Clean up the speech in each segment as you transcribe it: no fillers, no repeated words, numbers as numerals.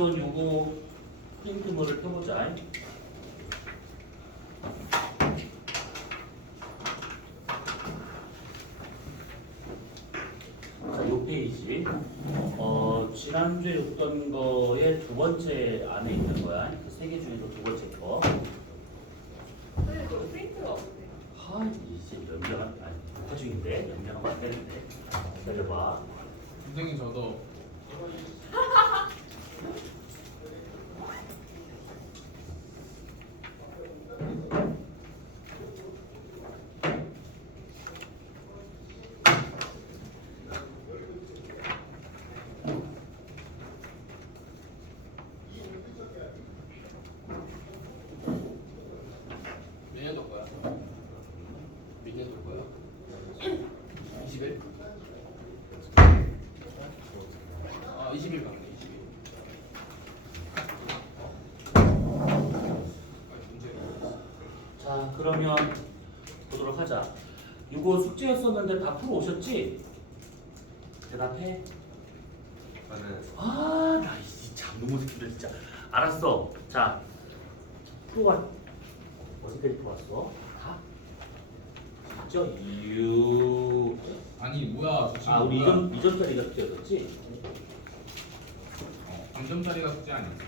우선 요거 프린트물을 펴보자. 자, 요 페이지. 지난주에 줬던 거의 두 번째 안에 있는 거야. 그 세 개 중에서 두 번째 거. 근데 저 프린트가 없어요. 이제 연결, 아니, 녹화 중인데, 연결하면 안 되는데. 기다려봐. 선생님 저도 몇 년 될 거야? 몇 년 될 거야? 20일? 아 20일 맞네 20일. 자, 그러면 보도록 하자. 이거 숙제였었는데 다 풀어 오셨지? 대답해. 나 이 장놈의 새끼들 진짜. 알았어. 자, 풀어와. 어디까지 풀어왔어? 다? 진짜? 아니 뭐야 저 친구 우리 뭐야? 이전짜리가 숙제였었지? 3점짜리가 숙제 아니었어.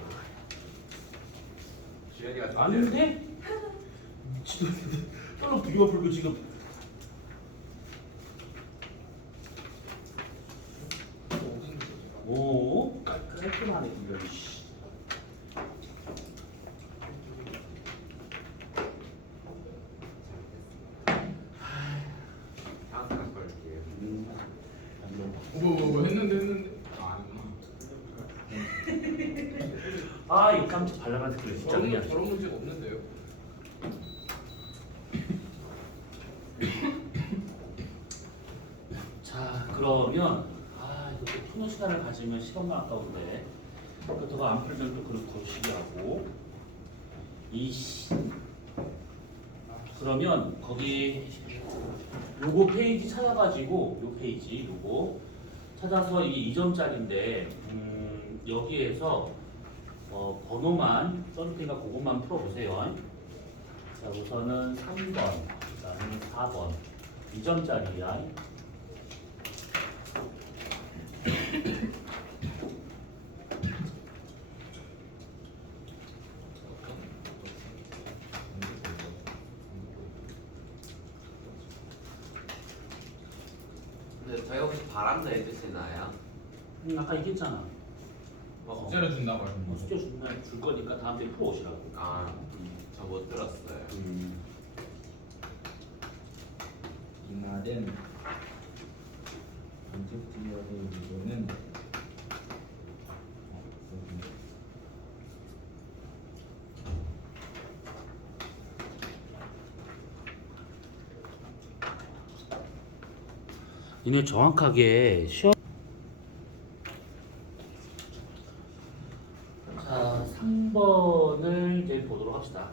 지현이가 아닌데? 지금 떨어 두 개만 풀고 지금. 오, 깔끔하네 이거. 씨. 다음 한 걸게요. 뭐 했는데 아 아니구나. 이 깜짝 발랄한 새끼들 진짜 저런 그냥. 저런 문제가 없는데요. 자, 그러면 이거 또 푸는 시간을 가지면 시간만 아까운데 그거 안 풀면 또 그렇고 시기하고 이씨. 그러면 거기 요거 페이지 찾아가지고 요 페이지 요거 찾아서 이게 2점짜리인데 여기에서 번호만 써줄 테니까 그것만 풀어보세요. 자, 우선은 3번, 그다음에 4번 2점짜리야. 근데 저희 혹시 바람 내주시나요? 아까 얘기했잖아. 숙제를 준다고요. 숙제 줄 거니까 다음 주에 풀어 오시라고. 저 못 들었어요. 이날은 관측지역의 위도는 니네 정확하게 시험. 자, 3번을 이제 보도록 합시다.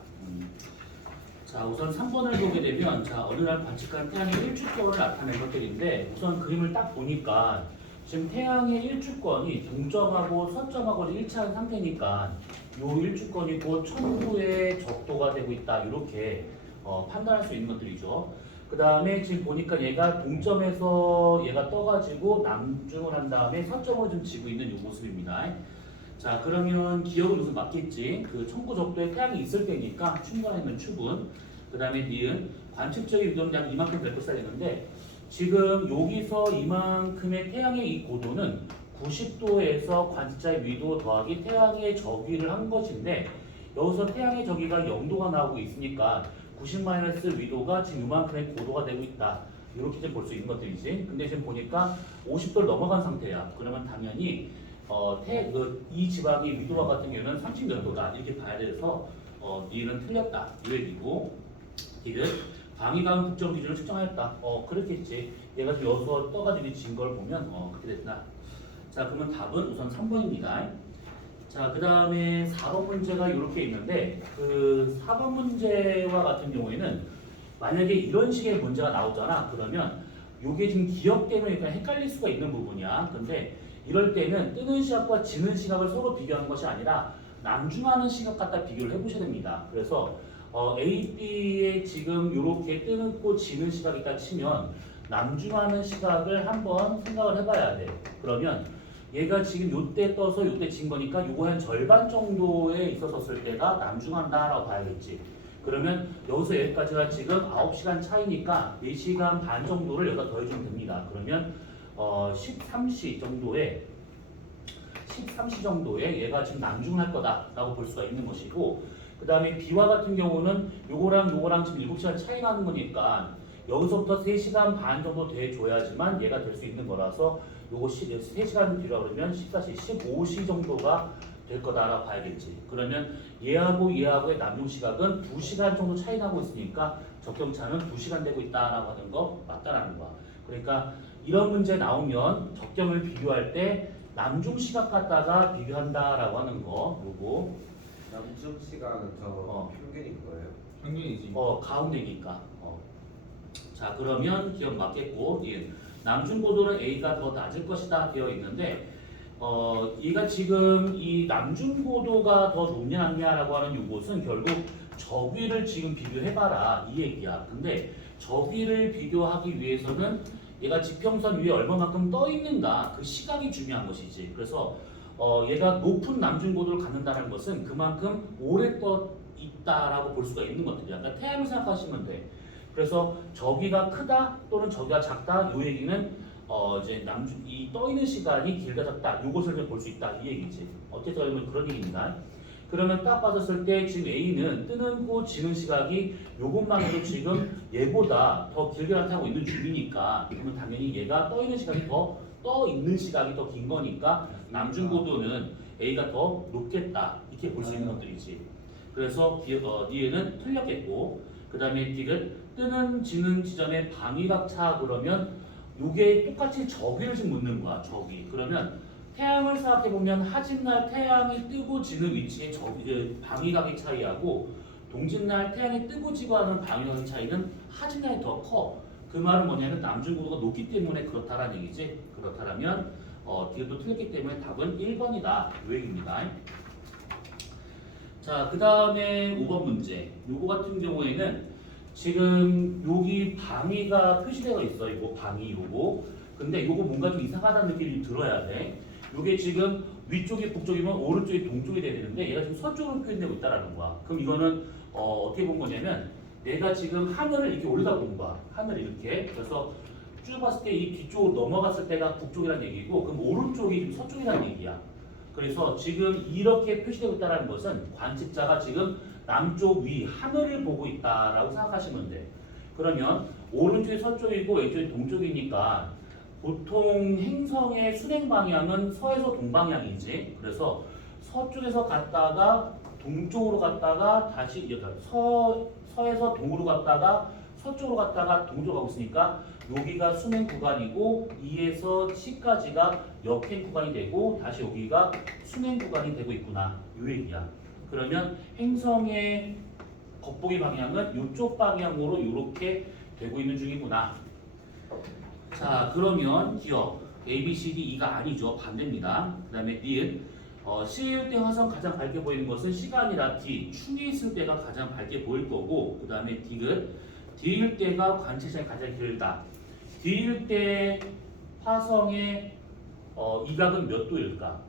자, 우선 3번을 보게 되면 어느 날 관측한 태양의 일주권을 나타낸 것들인데 우선 그림을 딱 보니까 지금 태양의 일주권이 동점하고 서점하고 일치한 상태니까 요 일주권이 곧 천구의 적도가 되고 있다 이렇게 판단할 수 있는 것들이죠. 그 다음에 지금 보니까 얘가 동점에서 얘가 떠가지고 남중을 한 다음에 서점을 좀 지고 있는 이 모습입니다. 자, 그러면 기억은 우선 맞겠지. 그 천구 적도에 태양이 있을 때니까 충분하면 추분. 그 다음에 니은 관측적인 위도는 약 이만큼 될 것이다 했는데 지금 여기서 이만큼의 태양의 이 고도는 90도에서 관측자의 위도 더하기 태양의 저기를 한 것인데 여기서 태양의 저기가 0도가 나오고 있으니까 90 마이너스 위도가 지금 이만큼의 고도가 되고 있다. 이렇게 좀 볼 수 있는 것들이지. 근데 지금 보니까 50도를 넘어간 상태야. 그러면 당연히 이 지방의 위도와 같은 경우는 30몇 도다. 이렇게 봐야 돼서 니는 틀렸다. 이 얘기고 니는 방위강 국정 기준을 측정하였다. 그렇겠지. 얘가 지금 여기서 떠가지고 진 걸 보면 그렇게 됐다. 자, 그러면 답은 우선 3번입니다. 자, 그 다음에 4번 문제가 이렇게 있는데 그 4번 문제와 같은 경우에는 만약에 이런 식의 문제가 나오잖아. 그러면 이게 지금 기억 때문에 약간 헷갈릴 수가 있는 부분이야. 근데 이럴 때는 뜨는 시각과 지는 시각을 서로 비교하는 것이 아니라 남중하는 시각 갖다 비교를 해보셔야 됩니다. 그래서 A, B에 지금 이렇게 뜨고 지는 시각이 있다 치면 남중하는 시각을 한번 생각을 해봐야 돼. 그러면 얘가 지금 요때 떠서 요때 진 거니까 요거 한 절반 정도에 있었을 때가 남중한다라고 봐야겠지. 그러면 여기서 여기까지가 지금 9시간 차이니까 4시간 반 정도를 여기다 더해주면 됩니다. 그러면 13시 정도에 얘가 지금 남중할 거다라고 볼 수가 있는 것이고, 그 다음에 B와 같은 경우는 요거랑 지금 7시간 차이 나는 거니까 여기서부터 3시간 반 정도 돼줘야지만 얘가 될 수 있는 거라서 요거 3시간 뒤라 그러면 14시, 15시 정도가 될 거다라고 봐야겠지. 그러면 얘하고의 남중 시각은 2시간 정도 차이 나고 있으니까 적경차는 2시간 되고 있다라고 하는 거 맞다라는 거야. 그러니까 이런 문제 나오면 적경을 비교할 때 남중 시각 갖다가 비교한다라고 하는 거. 요거 남중 시간은 저 평균인 거예요? 평균이지. 가운데니까. 자, 그러면 기억 맞겠고, 예. 남중 고도는 A가 더 낮을 것이다 되어 있는데, 얘가 지금 이 남중 고도가 더 높냐 낮냐라고 하는 요것은 결국 저기를 지금 비교해봐라 이 얘기야. 근데 저기를 비교하기 위해서는 얘가 지평선 위에 얼마만큼 떠 있는가 그 시각이 중요한 것이지. 그래서 얘가 높은 남중 고도를 갖는다는 것은 그만큼 오래 떠 있다라고 볼 수가 있는 것들이야. 그러니까 태양을 생각하시면 돼. 그래서 저기가 크다 또는 저기가 작다 이 얘기는 이제 이 떠 있는 시간이 길다 작다 이것을 볼 수 있다 이 얘기지. 어쨌든 그런 얘기입니다. 그러면 딱 봤었을 때 지금 A는 뜨는 고 지는 시각이 요것만 해도 지금 얘보다 더 길게 나타나고 있는 중이니까, 그러면 당연히 얘가 떠 있는 시각이 더 긴 거니까 남중 고도는 A가 더 높겠다 이렇게 볼 수 있는 것들이지. 그래서 뒤에는 틀렸겠고, 그 다음에 D는 뜨는 지는 지점의 방위각 차. 그러면 요게 똑같이 저기를 지금 묻는 거야. 저기. 그러면 태양을 생각해 보면 하진날 태양이 뜨고 지는 위치의 방위각의 차이하고 동짓날 태양이 뜨고 지고 하는 방위각의 차이는 하진날이 더 커. 그 말은 뭐냐면 남중 고도가 높기 때문에 그렇다라는 얘기지. 그렇다면 뒤에도 틀렸기 때문에 답은 1번이다. 이 얘기입니다. 자, 그 다음에 5번 문제. 요거 같은 경우에는 지금 여기 방위가 표시되어 있어. 이거 방위 요거. 근데 요거 뭔가 좀 이상하다는 느낌이 들어야 돼. 요게 지금 위쪽이 북쪽이면 오른쪽이 동쪽이 돼야 되는데 얘가 지금 서쪽으로 표현되고 있다라는 거야. 그럼 이거는 어떻게 본 거냐면 내가 지금 하늘을 이렇게 올려다보는 거야. 하늘을 이렇게. 그래서 쭉 봤을 때 이 뒤쪽으로 넘어갔을 때가 북쪽이라는 얘기고, 그럼 오른쪽이 지금 서쪽이라는 얘기야. 그래서 지금 이렇게 표시되고 있다는 것은 관측자가 지금 남쪽 위 하늘을 보고 있다라고 생각하시면 돼. 그러면 오른쪽이 서쪽이고 왼쪽이 동쪽이니까 보통 행성의 순행 방향은 서에서 동방향이지. 그래서 서쪽에서 갔다가 동쪽으로 갔다가 다시 서에서 동으로 갔다가 서쪽으로 갔다가 동쪽으로 가고 있으니까 여기가 순행 구간이고 2에서 C까지가 역행 구간이 되고 다시 여기가 순행 구간이 되고 있구나. 이 얘기야. 그러면 행성의 겉보기 방향은 이쪽 방향으로 이렇게 되고 있는 중이구나. 자, 그러면 기억 A, B, C, D, E가 아니죠. 반대입니다. 그 다음에 D은 C일 때 화성 가장 밝게 보이는 것은 C가 아니라 D, 충에 있을 때가 가장 밝게 보일 거고, 그 다음에 D는 D일 때가 관측시간이 가장 길다. D일 때 화성의 이각은 몇 도일까?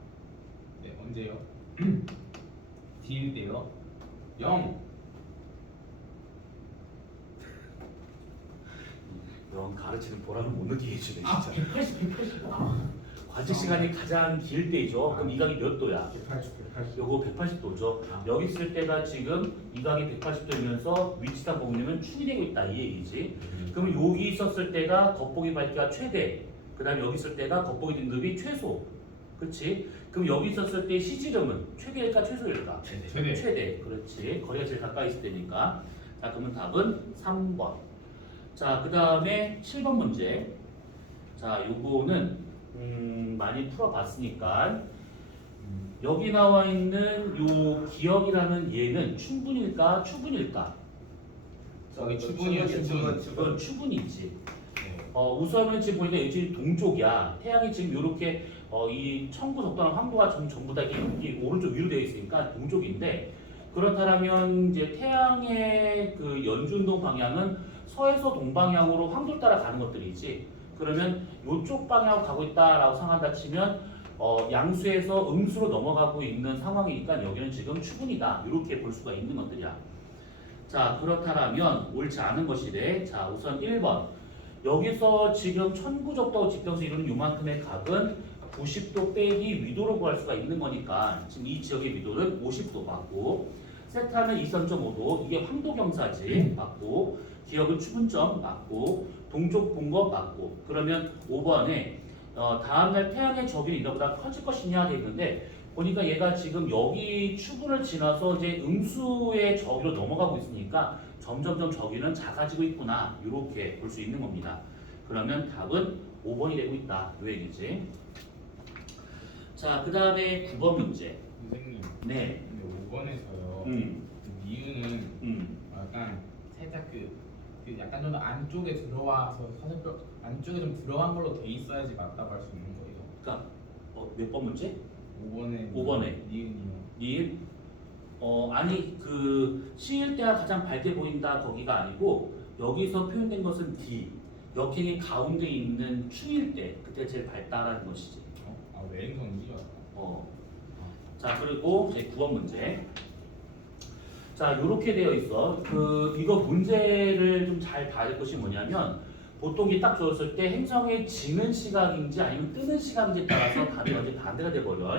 네, 언제요? D일 때요? 0. 넌 가르치는 보람을 못 느끼게 해주네 아, 진짜. 180. 관측 시간이 가장 길 때죠. 그럼 이각이 몇 도야? 180. 요거 180도죠. 여기 있을 때가 지금 이각이 180도이면서 위치상 보면 축이 되고 있다 이 얘기지. 그러면 여기 있었을 때가 겉보기 밝기가 최대. 그 다음에 여기 있을 때가 겉보기 등급이 최소. 그렇지? 그럼 여기 있었을 때 시지름은 최대일까 최소일까? 최대. 그렇지. 거리가 제일 가까이 있을 때니까. 자, 그러면 답은 3번. 자, 그 다음에 7번 문제. 자, 요거는 많이 풀어봤으니까 여기 나와 있는 요 기억이라는 얘는 충분일까 추분일까? 저기 추분이요, 추분. 이건 추분이지. 네. 우선은 지금 보니까 여기 동쪽이야. 태양이 지금 이렇게 이 청구, 적도랑 황도가 전부 다 이 오른쪽 위로 되어 있으니까 동쪽인데 그렇다면 이제 태양의 그 연준동 방향은 서에서 동방향으로 황도를 따라 가는 것들이지. 그러면 이쪽 방향으로 가고 있다라고 생각한다 치면 양수에서 음수로 넘어가고 있는 상황이니까 여기는 지금 추분이다. 이렇게 볼 수가 있는 것들이야. 자, 그렇다면 옳지 않은 것이래. 자, 우선 1번. 여기서 지금 천구적도 직경수 이루는 요만큼의 각은 90도 빼기 위도로 구할 수가 있는 거니까 지금 이 지역의 위도는 50도 맞고 세타는 23.5도 이게 황도경사지 맞고 기역은 추분점 맞고 동쪽 본 것 맞고 그러면 5번에 다음날 태양의 저기는 이거보다 커질 것이냐 돼 있는데 보니까 얘가 지금 여기 추분을 지나서 이제 음수의 저기로 넘어가고 있으니까 점점점 저기는 작아지고 있구나 이렇게 볼 수 있는 겁니다. 그러면 답은 5번이 되고 있다 이 얘기지. 자, 그 다음에 9번 문제. 선생님. 네. 근데 5번에서요. 음. 니은은 약간 살짝 그 약간 좀 안쪽에 들어와서 화살표 안쪽에 좀 들어간 걸로 돼 있어야지 맞다고 할 수 있는 거예요. 그러니까 몇 번 문제? 5번에 5번에. 니은이요. 니 아니 그 시일 때가 가장 밝게 보인다 거기가 아니고 여기서 표현된 것은 D 역행이 가운데 있는 충일 때 그때 제일 밝다라는 것이지. 아 외행성이요. 자, 그리고 이제 9번 문제. 자, 이렇게 되어 있어. 이거 문제를 좀 잘 봐야 될 것이 뭐냐면 보통 이딱 줬을 때 행성의 지는 시각인지 아니면 뜨는 시각인지에 따라서 답이 완전 반대가 돼버려.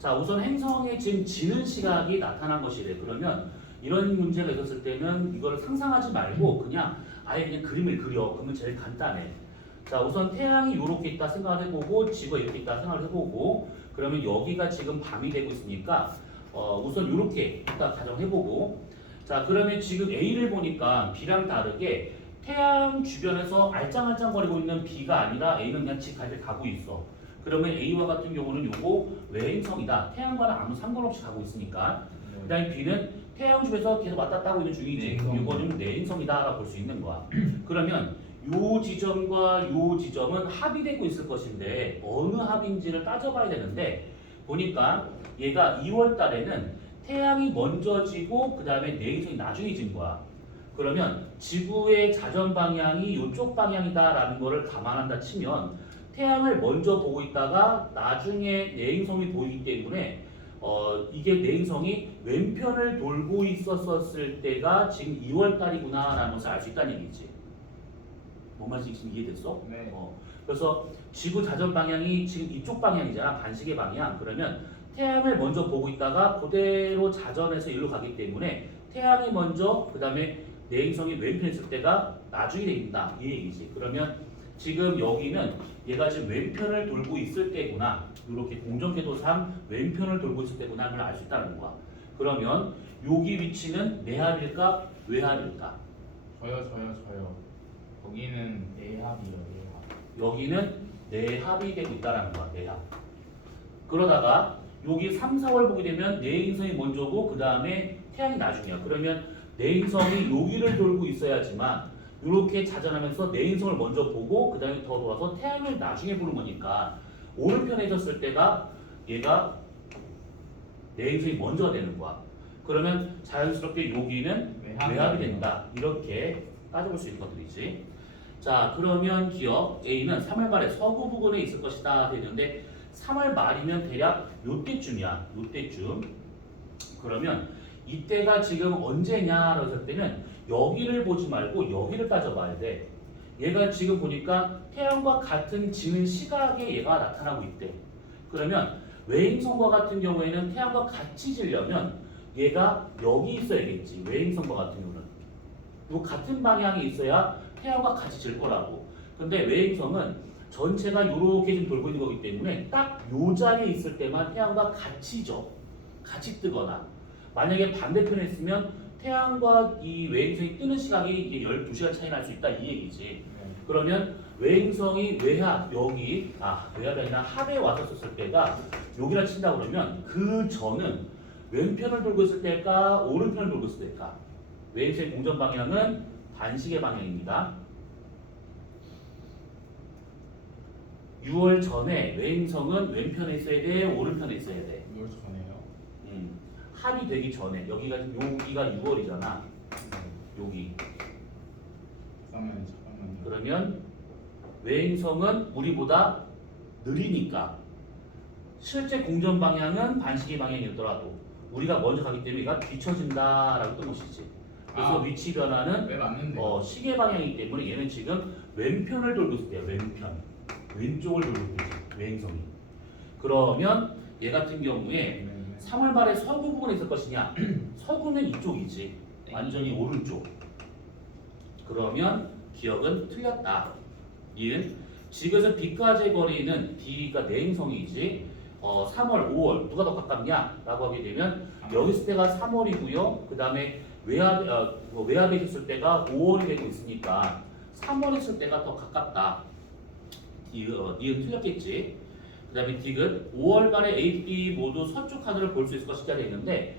자, 우선 행성의 지금 지는 시각이 나타난 것이래. 그러면 이런 문제가 있었을 때는 이거를 상상하지 말고 그냥 아예 그냥 그림을 그려. 그러면 제일 간단해. 자, 우선 태양이 이렇게 있다 생각을 해보고 지구가 이렇게 있다 생각을 해보고 그러면 여기가 지금 밤이 되고 있으니까 우선 이렇게 일단 가정해보고 자, 그러면 지금 A를 보니까 B랑 다르게 태양 주변에서 알짱알짱거리고 있는 B가 아니라 A는 그냥 지 갈 때 가고 있어. 그러면 A와 같은 경우는 요거 외행성이다. 태양과는 아무 상관없이 가고 있으니까. 그 다음에 B는 태양 주변에서 계속 왔다 갔다 하고 있는 중이지. 내행성. 이거는 내행성이다라고 볼 수 있는 거야. 그러면 요 지점과 요 지점은 합이 되고 있을 것인데 어느 합인지를 따져봐야 되는데 보니까 얘가 2월 달에는 태양이 먼저 지고 그 다음에 내행성이 나중에 진 거야. 그러면 지구의 자전 방향이 이쪽 방향이다라는 거를 감안한다 치면 태양을 먼저 보고 있다가 나중에 내행성이 보이기 때문에 이게 내행성이 왼편을 돌고 있었을 때가 지금 2월 달이구나라는 것을 알 수 있다는 얘기지. 뭔 말인지 지금 이해됐어? 네. 그래서 지구 자전 방향이 지금 이쪽 방향이잖아. 반시계 방향. 그러면 태양을 먼저 보고 있다가 그대로 자전해서 일로 가기 때문에 태양이 먼저 그 다음에 내행성이 왼편에 있을 때가 나중에 된다. 이 얘기지. 그러면 지금 여기는 얘가 지금 왼편을 돌고 있을 때구나. 이렇게 공전궤도상 왼편을 돌고 있을 때구나. 를 알 수 있다는 거야. 그러면 여기 위치는 내합일까? 외합일까? 저요. 거기는 내합이요. 내합. 여기는 내합이 되고 있다는 거야. 내합. 그러다가 여기 3, 4월 보게 되면 내행성이 먼저고 그 다음에 태양이 나중이야. 그러면 내행성이 여기를 돌고 있어야지만 이렇게 자전하면서 내행성을 먼저 보고 그 다음에 더 돌아서 태양을 나중에 보는 거니까 오른편에 있었을 때가 얘가 내행성이 먼저 되는 거야. 그러면 자연스럽게 여기는 외합이 된다. 이렇게 따져볼 수 있는 것들이지. 자, 그러면 기억 A는 3월 말에 서부 부근에 있을 것이다 되는데 3월 말이면 대략 요때쯤이야. 요때쯤. 그러면 이때가 지금 언제냐라고 했을 때는 여기를 보지 말고 여기를 따져봐야 돼. 얘가 지금 보니까 태양과 같은 지는 시각에 얘가 나타나고 있대. 그러면 외행성과 같은 경우에는 태양과 같이 지려면 얘가 여기 있어야겠지. 외행성과 같은 경우는. 요 같은 방향에 있어야 태양과 같이 질 거라고. 근데 외행성은 전체가 이렇게 좀 돌고 있는 거기 때문에 딱 요 자리에 있을 때만 태양과 같이 져. 같이 뜨거나. 만약에 반대편에 있으면 태양과 이 외행성이 뜨는 시각이 이게 12시간 차이 날 수 있다 이 얘기지. 그러면 외행성이 외합 여기 외합이 아니라 합에 왔었을 때가 여기라 친다 그러면 그 전은 왼편을 돌고 있을 때일까 오른편을 돌고 있을 때일까? 외행성의 공전 방향은 반시계 방향입니다. 6월 전에 외행성은 왼편에 있어야 돼, 오른편에 있어야 돼. 6월 전에요. 합이 되기 전에 여기가 6월이잖아. 여기. 잠깐만요. 그러면 외행성은 우리보다 느리니까 실제 공전 방향은 반시계 방향이었더라도 우리가 먼저 가기 때문에 얘가 뒤처진다라고 뜬 것이지. 그래서 아. 위치 변화는 왜 맞는데? 시계 방향이기 때문에 얘는 지금 왼편을 돌고 있을 때야. 왼편. 왼쪽을 돌고 있지. 외행성이. 그러면 얘 같은 경우에 3월 말에 서구 부분에 있을 것이냐? 서구는 이쪽이지. 완전히 오른쪽. 그러면 기억은 틀렸다. 이은 지그에서 B까지의 거리는 D가 내행성이지. 3월, 5월 누가 더 가깝냐? 라고 하게 되면 여기 있을 때가 3월이고요. 그 다음에 외압에 있을 때가 5월이 되고 있으니까 3월에 있을 때가 더 가깝다. 니은 틀렸겠지. 그 다음에 D은 5월 말에 A, B 모두 서쪽 하늘을 볼 수 있을 것이다 되어 있는데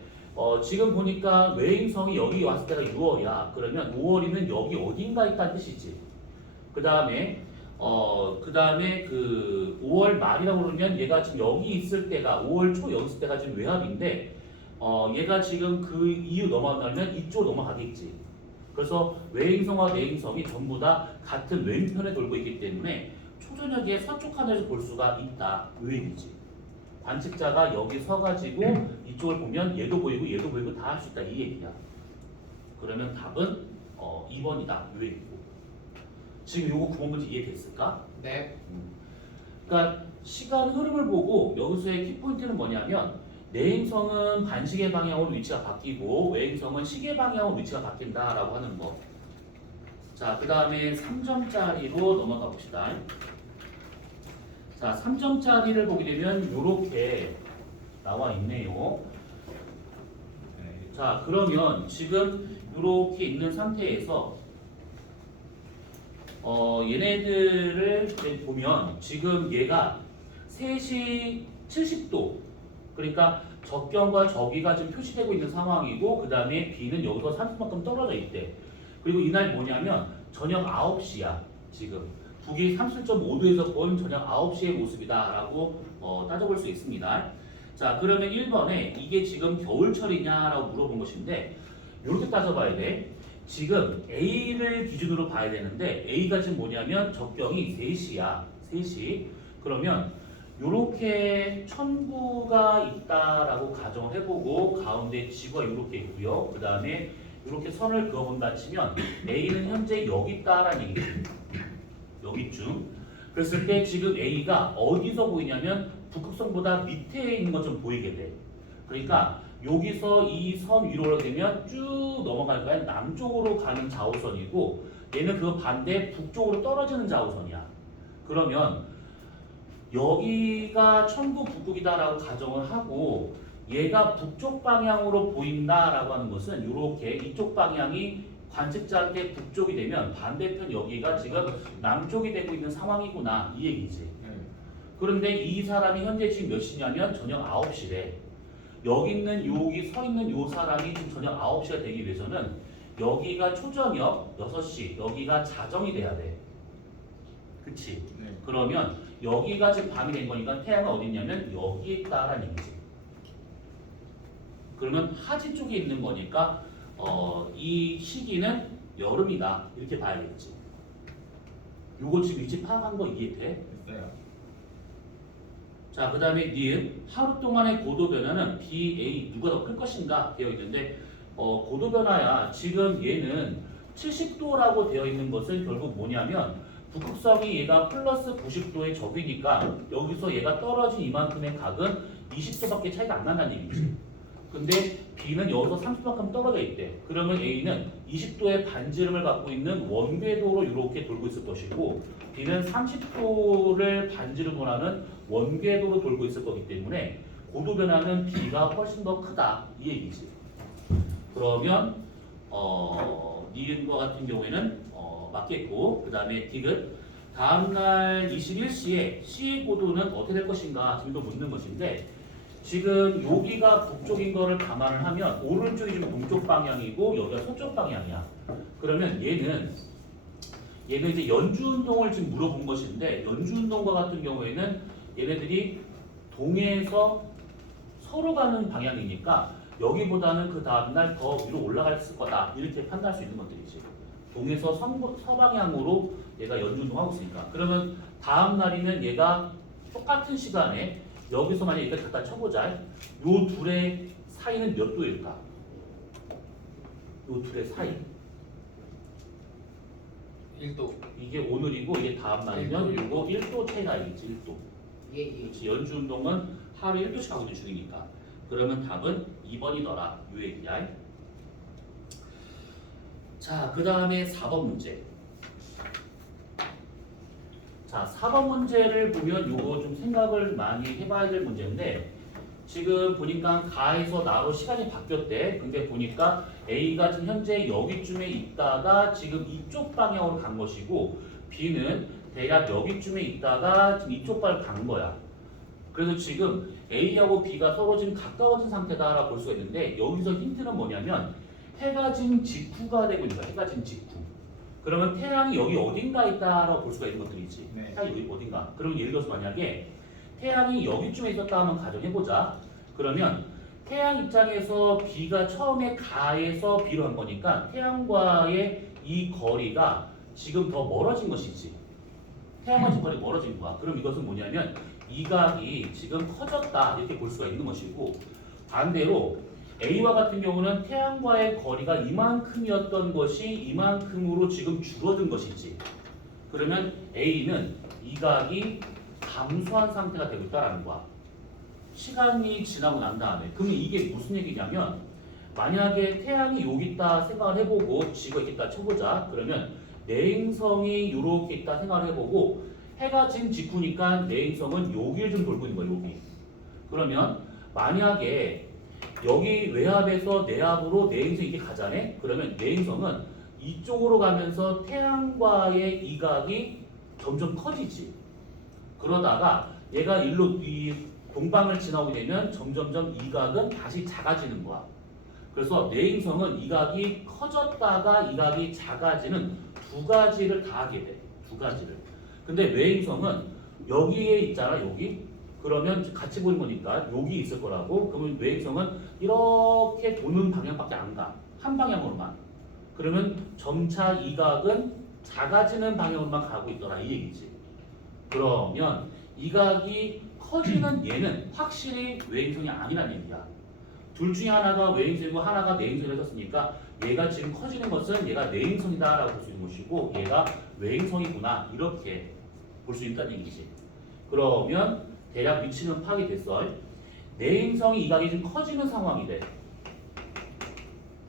지금 보니까 외행성이 여기 왔을 때가 6월이야. 그러면 5월이는 여기 어딘가 있다는 뜻이지. 그 다음에 그 5월 말이라고 그러면 얘가 지금 여기 있을 때가 5월 초 여기 있을 때가 지금 외압인데 얘가 지금 그 이후 넘어가면 이쪽으로 넘어가겠지. 그래서 외행성과 내행성이 전부 다 같은 왼편에 돌고 있기 때문에 초저녁에 서쪽 하늘에서 볼 수가 있다. 이 얘기지. 관측자가 여기 서가지고 이쪽을 보면 얘도 보이고 얘도 보이고 다 할 수 있다. 이 얘기야. 그러면 답은 2번이다. 이 얘기고. 지금 요거 9번 문제 이해됐을까? 네. 그러니까 시간 흐름을 보고 여기서의 키포인트는 뭐냐면 내행성은 반시계 방향으로 위치가 바뀌고 외행성은 시계 방향으로 위치가 바뀐다라고 하는 거. 자, 그 다음에 3점짜리로 넘어가 봅시다. 자, 3점짜리를 보게 되면 이렇게 나와 있네요. 자, 그러면 지금 이렇게 있는 상태에서 얘네들을 이제 보면 지금 얘가 3시 70도 그러니까 적경과 저기가 지금 표시되고 있는 상황이고 그 다음에 B는 여기서 30만큼 떨어져 있대. 그리고 이날 뭐냐면 저녁 9시야. 지금 북위 37.5도에서 본 저녁 9시의 모습이다 라고 따져볼 수 있습니다. 자, 그러면 1번에 이게 지금 겨울철이냐라고 물어본 것인데 이렇게 따져봐야 돼. 지금 A를 기준으로 봐야 되는데 A가 지금 뭐냐면 적경이 3시야. 3시. 그러면 요렇게 천구가 있다라고 가정을 해보고 가운데 지구가 이렇게 있고요. 그 다음에 이렇게 선을 그어본다 치면 A는 현재 여기 있다라는 얘기죠. 여기쯤. 그랬을 때 지금 A가 어디서 보이냐면 북극성보다 밑에 있는 것 좀 보이게 돼. 그러니까 여기서 이 선 위로 올라가면 쭉 넘어갈 거야. 남쪽으로 가는 좌우선이고 얘는 그 반대 북쪽으로 떨어지는 좌우선이야. 그러면 여기가 천구 북극이다라고 가정을 하고 얘가 북쪽 방향으로 보인다라고 하는 것은 이렇게 이쪽 방향이 관측자한테 북쪽이 되면 반대편 여기가 지금 남쪽이 되고 있는 상황이구나 이 얘기지. 그런데 이 사람이 현재 지금 몇 시냐면 저녁 9시래. 여기 서 있는 요 사람이 지금 저녁 9시가 되기 위해서는 여기가 초저녁 6시, 여기가 자정이 돼야 돼. 그치? 네. 그러면 여기가 지금 밤이 된 거니까 태양은 어디 있냐면 여기에 있다라는 얘기지. 그러면 하지 쪽에 있는 거니까 이 시기는 여름이다. 이렇게 봐야겠지. 요거 지금 위치 파악한 거 이해돼? 됐어요. 자, 그 다음에 니은 하루 동안의 고도 변화는 B, A 누가 더 클 것인가 되어 있는데 고도 변화야. 지금 얘는 70도라고 되어 있는 것은 결국 뭐냐면 북극성이 얘가 플러스 90도의 적이니까 여기서 얘가 떨어진 이만큼의 각은 20도밖에 차이가 안 난다는 얘기지. 근데 B는 여기서 30도만큼 떨어져 있대. 그러면 A는 20도의 반지름을 갖고 있는 원궤도로 이렇게 돌고 있을 것이고 B는 30도를 반지름으로 하는 원궤도로 돌고 있을 거기 때문에 고도 변화는 B가 훨씬 더 크다 이 얘기지. 그러면 니은과 같은 경우에는 맞겠고 그 다음에 D는 다음날 21시에 C의 고도는 어떻게 될 것인가 지금도 묻는 것인데 지금 여기가 북쪽인 거를 감안을 하면 오른쪽이 지금 동쪽 방향이고 여기가 서쪽 방향이야. 그러면 얘는 얘는 이제 연주운동을 지금 물어본 것인데 연주운동과 같은 경우에는 얘네들이 동에서 서로 가는 방향이니까 여기보다는 그 다음날 더 위로 올라갈 거다 이렇게 판단할 수 있는 것들이지. 동에서 서방향으로 얘가 연주운동하고 있으니까 그러면 다음 날이면 얘가 똑같은 시간에 여기서 만약 여기까지 갖다 쳐보자. 요 둘의 사이는 몇 도일까? 요 둘의 사이 1도. 이게 오늘이고 이게 다음 날이면 요거 1도 차이가 있지. 1도. 예. 그렇지. 연주 운동은 하루 1도씩 하고 있는 중이니까. 그러면 답은 2번이더라. 요 얘기야. 자, 그 다음에 4번 문제. 자, 4번 문제를 보면 요거 좀 생각을 많이 해봐야 될 문제인데 지금 보니까 가에서 나로 시간이 바뀌었대. 근데 보니까 A가 지금 현재 여기쯤에 있다가 지금 이쪽 방향으로 간 것이고 B는 대략 여기쯤에 있다가 지금 이쪽 방향으로 간 거야. 그래서 지금 A하고 B가 서로 지금 가까워진 상태다라고 볼 수가 있는데 여기서 힌트는 뭐냐면 해가 지금 직후가 되고 있는 거야. 해가 지금 직후. 그러면 태양이 여기 어딘가 있다라고 볼 수가 있는 것들이지. 네. 태양이 여기 어딘가. 그러면 예를 들어서 만약에 태양이 여기쯤에 있었다 하면 가정해보자. 그러면 태양 입장에서 B가 처음에 가에서 B로 한 거니까 태양과의 이 거리가 지금 더 멀어진 것이지. 태양과 지금 거리가 멀어진 거야. 그럼 이것은 뭐냐면 이 각이 지금 커졌다 이렇게 볼 수가 있는 것이고 반대로 A와 같은 경우는 태양과의 거리가 이만큼이었던 것이 이만큼으로 지금 줄어든 것이지. 그러면 A는 이 각이 감소한 상태가 되고 있다는 거야. 시간이 지나고 난 다음에. 그러면 이게 무슨 얘기냐면 만약에 태양이 여기 있다 생각을 해보고 지구가 여기 있다 쳐보자. 그러면 내행성이 이렇게 있다 생각을 해보고 해가 지금 직후니까 내행성은 여기를 좀 돌고 있는 거야. 여기. 그러면 만약에 여기 외압에서 내압으로 내행성이 이렇게 가자네. 그러면 내행성은 이쪽으로 가면서 태양과의 이각이 점점 커지지. 그러다가 얘가 일로 이 동방을 지나오게 되면 점점점 이각은 다시 작아지는 거야. 그래서 내행성은 이각이 커졌다가 이각이 작아지는 두 가지를 다 하게 돼. 두 가지를. 근데 외행성은 여기에 있잖아. 여기. 그러면 같이 보는 거니까 여기 있을 거라고. 그러면 외행성은 이렇게 도는 방향밖에 안 가. 한 방향으로만. 그러면 점차 이각은 작아지는 방향으로만 가고 있더라. 이 얘기지. 그러면 이각이 커지는 얘는 확실히 외행성이 아니란 얘기야. 둘 중에 하나가 외행성이고 하나가 내행성이라고 했으니까 얘가 지금 커지는 것은 얘가 내행성이다라고 볼 수 있는 것이고 얘가 외행성이구나 이렇게 볼 수 있다는 얘기지. 그러면 대략 위치는 파악이 됐어. 내행성이 이각이 좀 커지는 상황이 돼.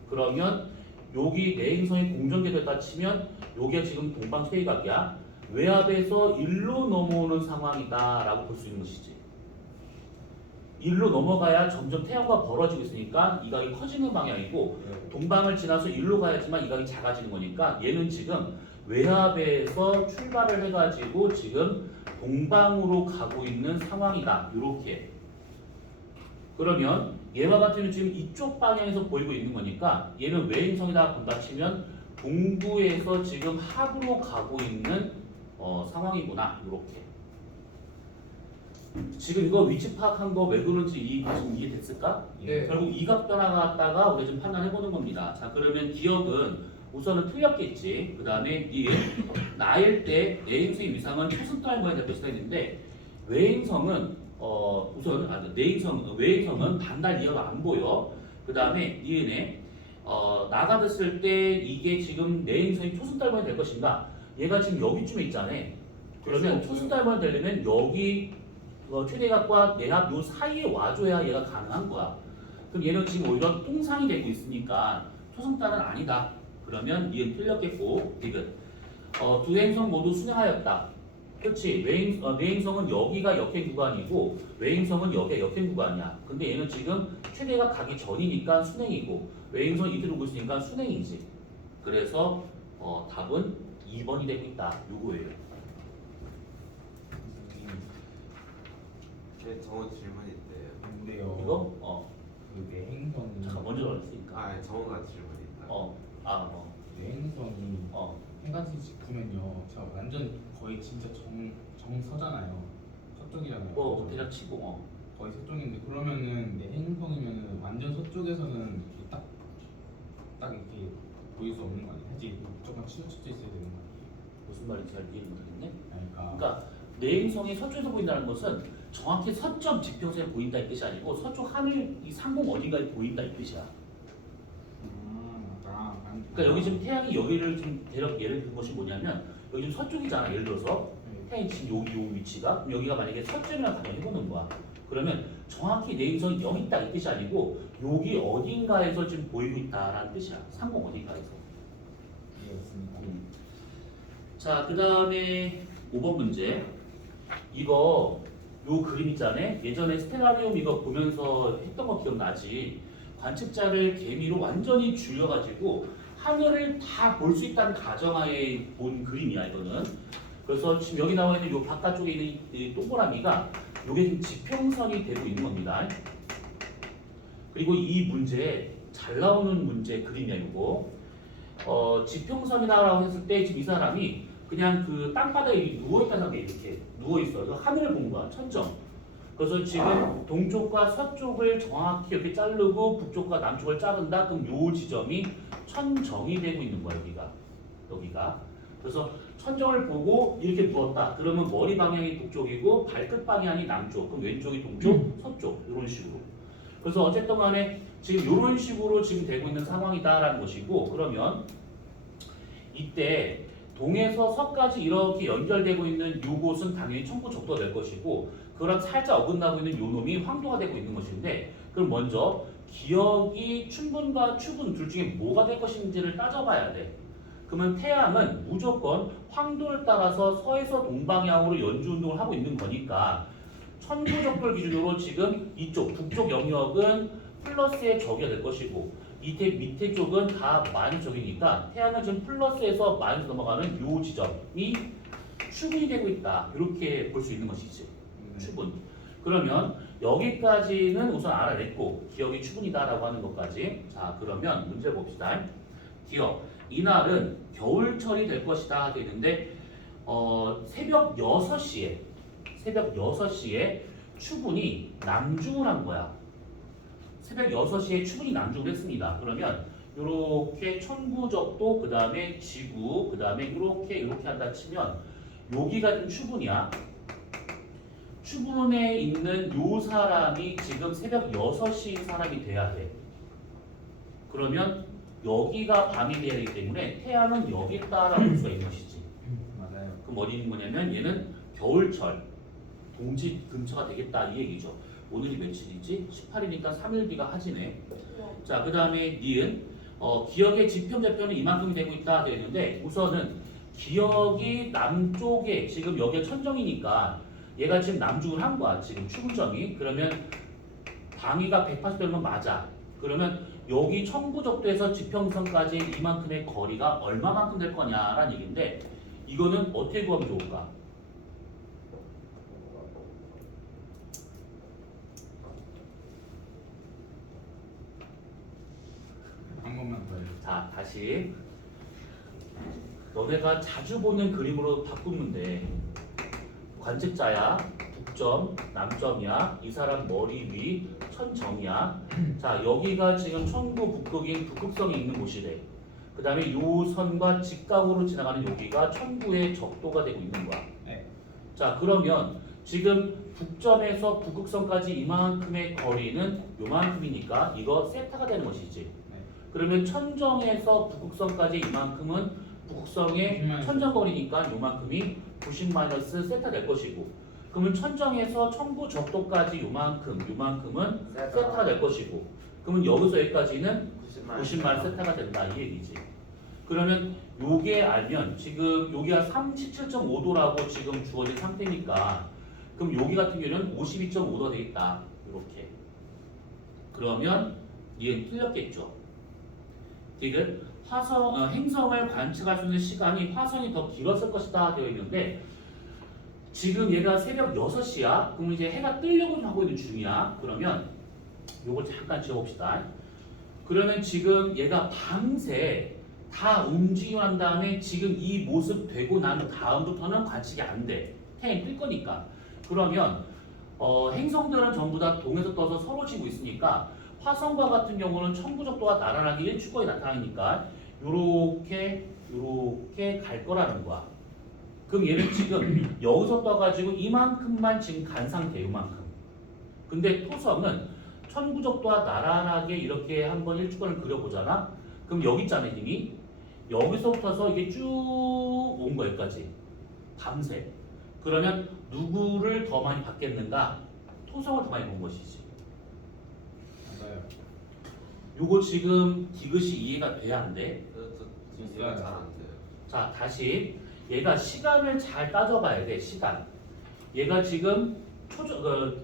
그러면 여기 내행성이 공전계됐다 치면 여기가 지금 동방쇠각이야. 외압에서 일로 넘어오는 상황이다라고 볼 수 있는 것이지. 일로 넘어가야 점점 태양과 벌어지고 있으니까 이각이 커지는 방향이고 동방을 지나서 일로 가야지만 이각이 작아지는 거니까 얘는 지금 외압에서 출발을 해가지고 지금 동방으로 가고 있는 상황이다. 이렇게. 그러면 얘와 같으면 지금 이쪽 방향에서 보이고 있는 거니까 얘는 외행성이다 본다 치면 동부에서 지금 합으로 가고 있는 상황이구나. 이렇게. 지금 이거 위치 파악한 거 왜 그런지 지금 이해됐을까? 네. 결국 이각 변화가 왔다가 우리가 좀 판단해 보는 겁니다. 자, 그러면 기억은 우선은 틀렸겠지. 그 다음에 이 나일 때 내행성의 위상은 초승달 모양이 될 것이다 했는데 외행성은 우선 외행성은 반달 이하로 안 보여. 그 다음에 이은에 나가 됐을 때 이게 지금 내행성이 초승달 모양이 될 것인가? 얘가 지금 여기쯤에 있잖아. 그러면 초승달 모양이 되려면 여기 최대각과 내압 요 사이에 와줘야 얘가 가능한 거야. 그럼 얘는 지금 오히려 통상이 되고 있으니까 초승달은 아니다. 그러면 얘는 틀렸겠고 디귿. 두 행성 모두 순행하였다. 그렇지. 내행성은 여기가 역행 구간이고 외행성은 여기가 역행 구간이야. 근데 얘는 지금 최대각 가기 전이니까 순행이고 외행성 이틀 오고 있으니까 순행이지. 그래서 답은 2번이 되고 있다. 요거예요. 네, 정원 질문이 있대요. 근데요. 이거? 그 내행성이 잠깐 먼저 말했으니까. 정원가 질문이 있다. 내행성이 어. 해가 지면요, 저 완전 거의 진짜 정서잖아요. 서쪽이잖아요. 뭐 대략 치고 거의 서쪽인데 그러면은 내 행성이면은 완전 서쪽에서는 이렇게 딱 이렇게 보일 수 없는 거 아니에요? 해지 무조건 치우쳐져 있어야 되는 거 아니에요? 무슨 말인지 잘 이해 못하겠네. 그러니까 그러니까 내 행성이 서쪽에서 보인다는 것은 정확히 서점 지평선에 보인다 이 뜻이 아니고 서쪽 하늘 이 상공 어딘가에 보인다 이 뜻이야. 그러니까 여기 지금 태양이 여기를 좀 대략 예를 든 것이 뭐냐면 여기 지금 서쪽이잖아. 예를 들어서 태양이 지금 여기 요 위치가 그럼 여기가 만약에 서점이라고 가정해보는 거야. 그러면 정확히 내 행성이 여기 있다 이 뜻이 아니고 여기 어딘가에서 지금 보이고 있다라는 뜻이야. 상공 어딘가에서. 이해했습니다. 자, 그 다음에 5번 문제. 이거 요 그림 있잖아요. 예전에 스텔라리움 이거 보면서 했던 거 기억나지? 관측자를 개미로 완전히 줄여가지고 하늘을 다 볼 수 있다는 가정하에 본 그림이야 이거는. 그래서 지금 여기 나와 있는 요 바깥쪽에 있는 이 동그라미가 요게 지금 지평선이 되고 있는 겁니다. 그리고 이 문제 잘 나오는 문제 그림이야 이거. 지평선이다라고 했을 때 지금 이 사람이 그냥 그 땅바닥에 누워있다는 사람이 이렇게 누워있어. 그 하늘을 본 거야. 천정. 그래서 지금 동쪽과 서쪽을 정확히 이렇게 자르고 북쪽과 남쪽을 자른다. 그럼 요 지점이 천정이 되고 있는 거야 여기가. 그래서 천정을 보고 이렇게 누웠다. 그러면 머리 방향이 북쪽이고 발끝 방향이 남쪽. 그럼 왼쪽이 동쪽, 서쪽 이런 식으로. 그래서 어쨌든 간에 지금 이런 식으로 지금 되고 있는 상황이다라는 것이고 그러면 이때 동에서 서까지 이렇게 연결되고 있는 요곳은 당연히 청구 적도가 될 것이고 그거랑 살짝 어긋나고 있는 요 놈이 황도가 되고 있는 것인데 그럼 먼저 기역이 춘분과 추분 둘 중에 뭐가 될 것인지를 따져봐야 돼. 그러면 태양은 무조건 황도를 따라서 서에서 동방향으로 연주운동을 하고 있는 거니까 천부적돌 기준으로 지금 이쪽 북쪽 영역은 플러스의 적이 될 것이고 밑에 쪽은 다 마이너스 적이니까 태양은 지금 플러스에서 마이너스 넘어가는 요 지점이 추분이 되고 있다. 이렇게 볼 수 있는 것이지. 추분. 그러면 여기까지는 우선 알아냈고 기억이 추분이다라고 하는 것까지. 자 그러면 문제 봅시다. 기억. 이날은 겨울철이 될 것이다 되는데 새벽 6시에 추분이 남중을 한 거야. 새벽 6시에 추분이 남중을 했습니다. 그러면 이렇게 천구적도 그 다음에 지구 그 다음에 이렇게 한다 치면 여기가 좀 추분이야. 추분에 있는 요 사람이 지금 새벽 6시인 사람이 돼야 돼. 그러면 여기가 밤이 돼야 되기 때문에 태양은 여기 있다라고 볼 수가 있는 것이지. 맞아요. 그럼 어디 있는 거냐면 얘는 겨울철 동지 근처가 되겠다 이 얘기죠. 오늘이 며칠이지? 18이니까 3일 뒤가 하지네. 자, 그 다음에 니은 기역의 지평좌표는 이만큼이 되고 있다 되어 있는데 우선은 기역이 남쪽에 지금 여기가 천정이니까 얘가 지금 남중을 한 거야. 지금 추분점이. 그러면 방위가 180도면 맞아. 그러면 여기 청구적도에서 지평선까지 이만큼의 거리가 얼마만큼 될 거냐라는 얘기인데 이거는 어떻게 구하면 좋을까? 한 번만 더 해요. 자, 다시 너네가 자주 보는 그림으로 바꾸면 돼. 관측자야, 북점, 남점이야, 이 사람 머리 위, 천정이야. 자, 여기가 지금 천구 북극인 북극성이 있는 곳이래. 그 다음에 요 선과 직각으로 지나가는 여기가 천구의 적도가 되고 있는 거야. 네. 자, 그러면 지금 북점에서 북극성까지 이만큼의 거리는 요만큼이니까 이거 세타가 되는 것이지. 네. 그러면 천정에서 북극성까지 이만큼은 북극성의 90 천정거리니까 요만큼이 90 세타 될 것이고 그러면 천정에서 천구 적도까지 요만큼은 세타가 될 것이고 그러면 여기서 여기까지는 90 세타가 된다 이 얘기지. 그러면 요게 알면 지금 여기가 37.5도라고 지금 주어진 상태니까 그럼 여기 같은 경우는 52.5도가 되겠다 이렇게. 그러면 얘는 틀렸겠죠. 지금 행성을 관측할 수 있는 시간이 화성이 더 길었을 것이다 되어 있는데 지금 얘가 새벽 6시야. 그럼 이제 해가 뜨려고 하고 있는 중이야. 그러면 요걸 잠깐 지워봅시다. 그러면 지금 얘가 밤새 다 움직이고 난 다음에 지금 이 모습 되고 난 다음부터는 관측이 안 돼. 태양이 뜰 거니까. 그러면 행성들은 전부 다 동에서 떠서 서로 지고 있으니까 화성과 같은 경우는 천구적도가 나란하게 일축거에 나타나니까 요렇게 갈 거라는 거야. 그럼 얘는 지금 여기서 떠가지고 이만큼만 지금 간 상태, 요만큼. 근데 토성은 천구적도와 나란하게 이렇게 한번 일축권을 그려보잖아. 그럼 여기 있잖아, 힘이. 여기서부터서 이게 쭉 온 거야, 여기까지. 밤새. 그러면 누구를 더 많이 받겠는가? 토성을 더 많이 본 것이지. 맞아요. 요거 지금 디귿이 이해가 돼야 안 돼? 저 이해가 잘안 돼요. 자, 다시 얘가 시간을 잘 따져봐야 돼. 시간. 얘가 지금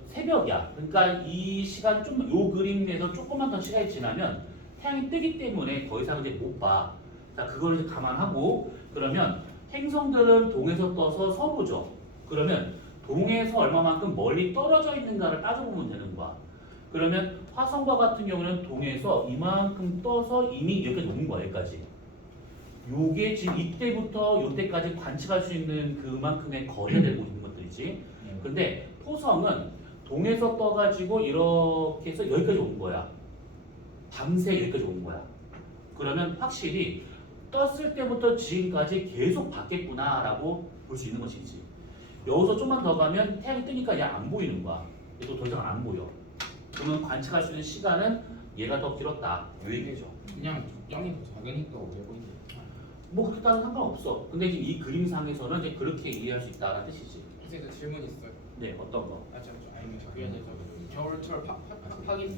새벽이야. 그러니까 이 시간 좀 요 그림에서 조금만 더 시간이 지나면 태양이 뜨기 때문에 더 이상 이제 못 봐. 자, 그걸 이제 감안하고 그러면 행성들은 동에서 떠서 서로죠. 그러면 동에서 얼마만큼 멀리 떨어져 있는가를 따져보면 되는 거야. 그러면 화성과 같은 경우는 동에서 이만큼 떠서 이미 여기까지 온 거야. 여기까지. 요게 지금 이때부터 요때까지 관측할 수 있는 그만큼의 거리가 되고 있는 것들이지. 근데 토성은 동에서 떠가지고 이렇게 해서 여기까지 온 거야. 밤새 여기까지 온 거야. 그러면 확실히 떴을 때부터 지금까지 계속 봤겠구나라고 볼 수 있는 것이지. 여기서 좀만 더 가면 태양이 뜨니까 얘 안 보이는 거야. 얘도 더 이상 안 보여. 그러면 관측할 수 있는 시간은 얘가 더 길었다. 요 얘기죠. 그냥 적정이 더 작으니까 오래 보이네. 뭐 그렇게 따로 상관없어. 근데 지금 이 그림상에서는 이제 그렇게 이해할 수 있다는 뜻이지. 선생님 저 질문 있어요. 네, 어떤 거? 아니면 저기에서 겨울철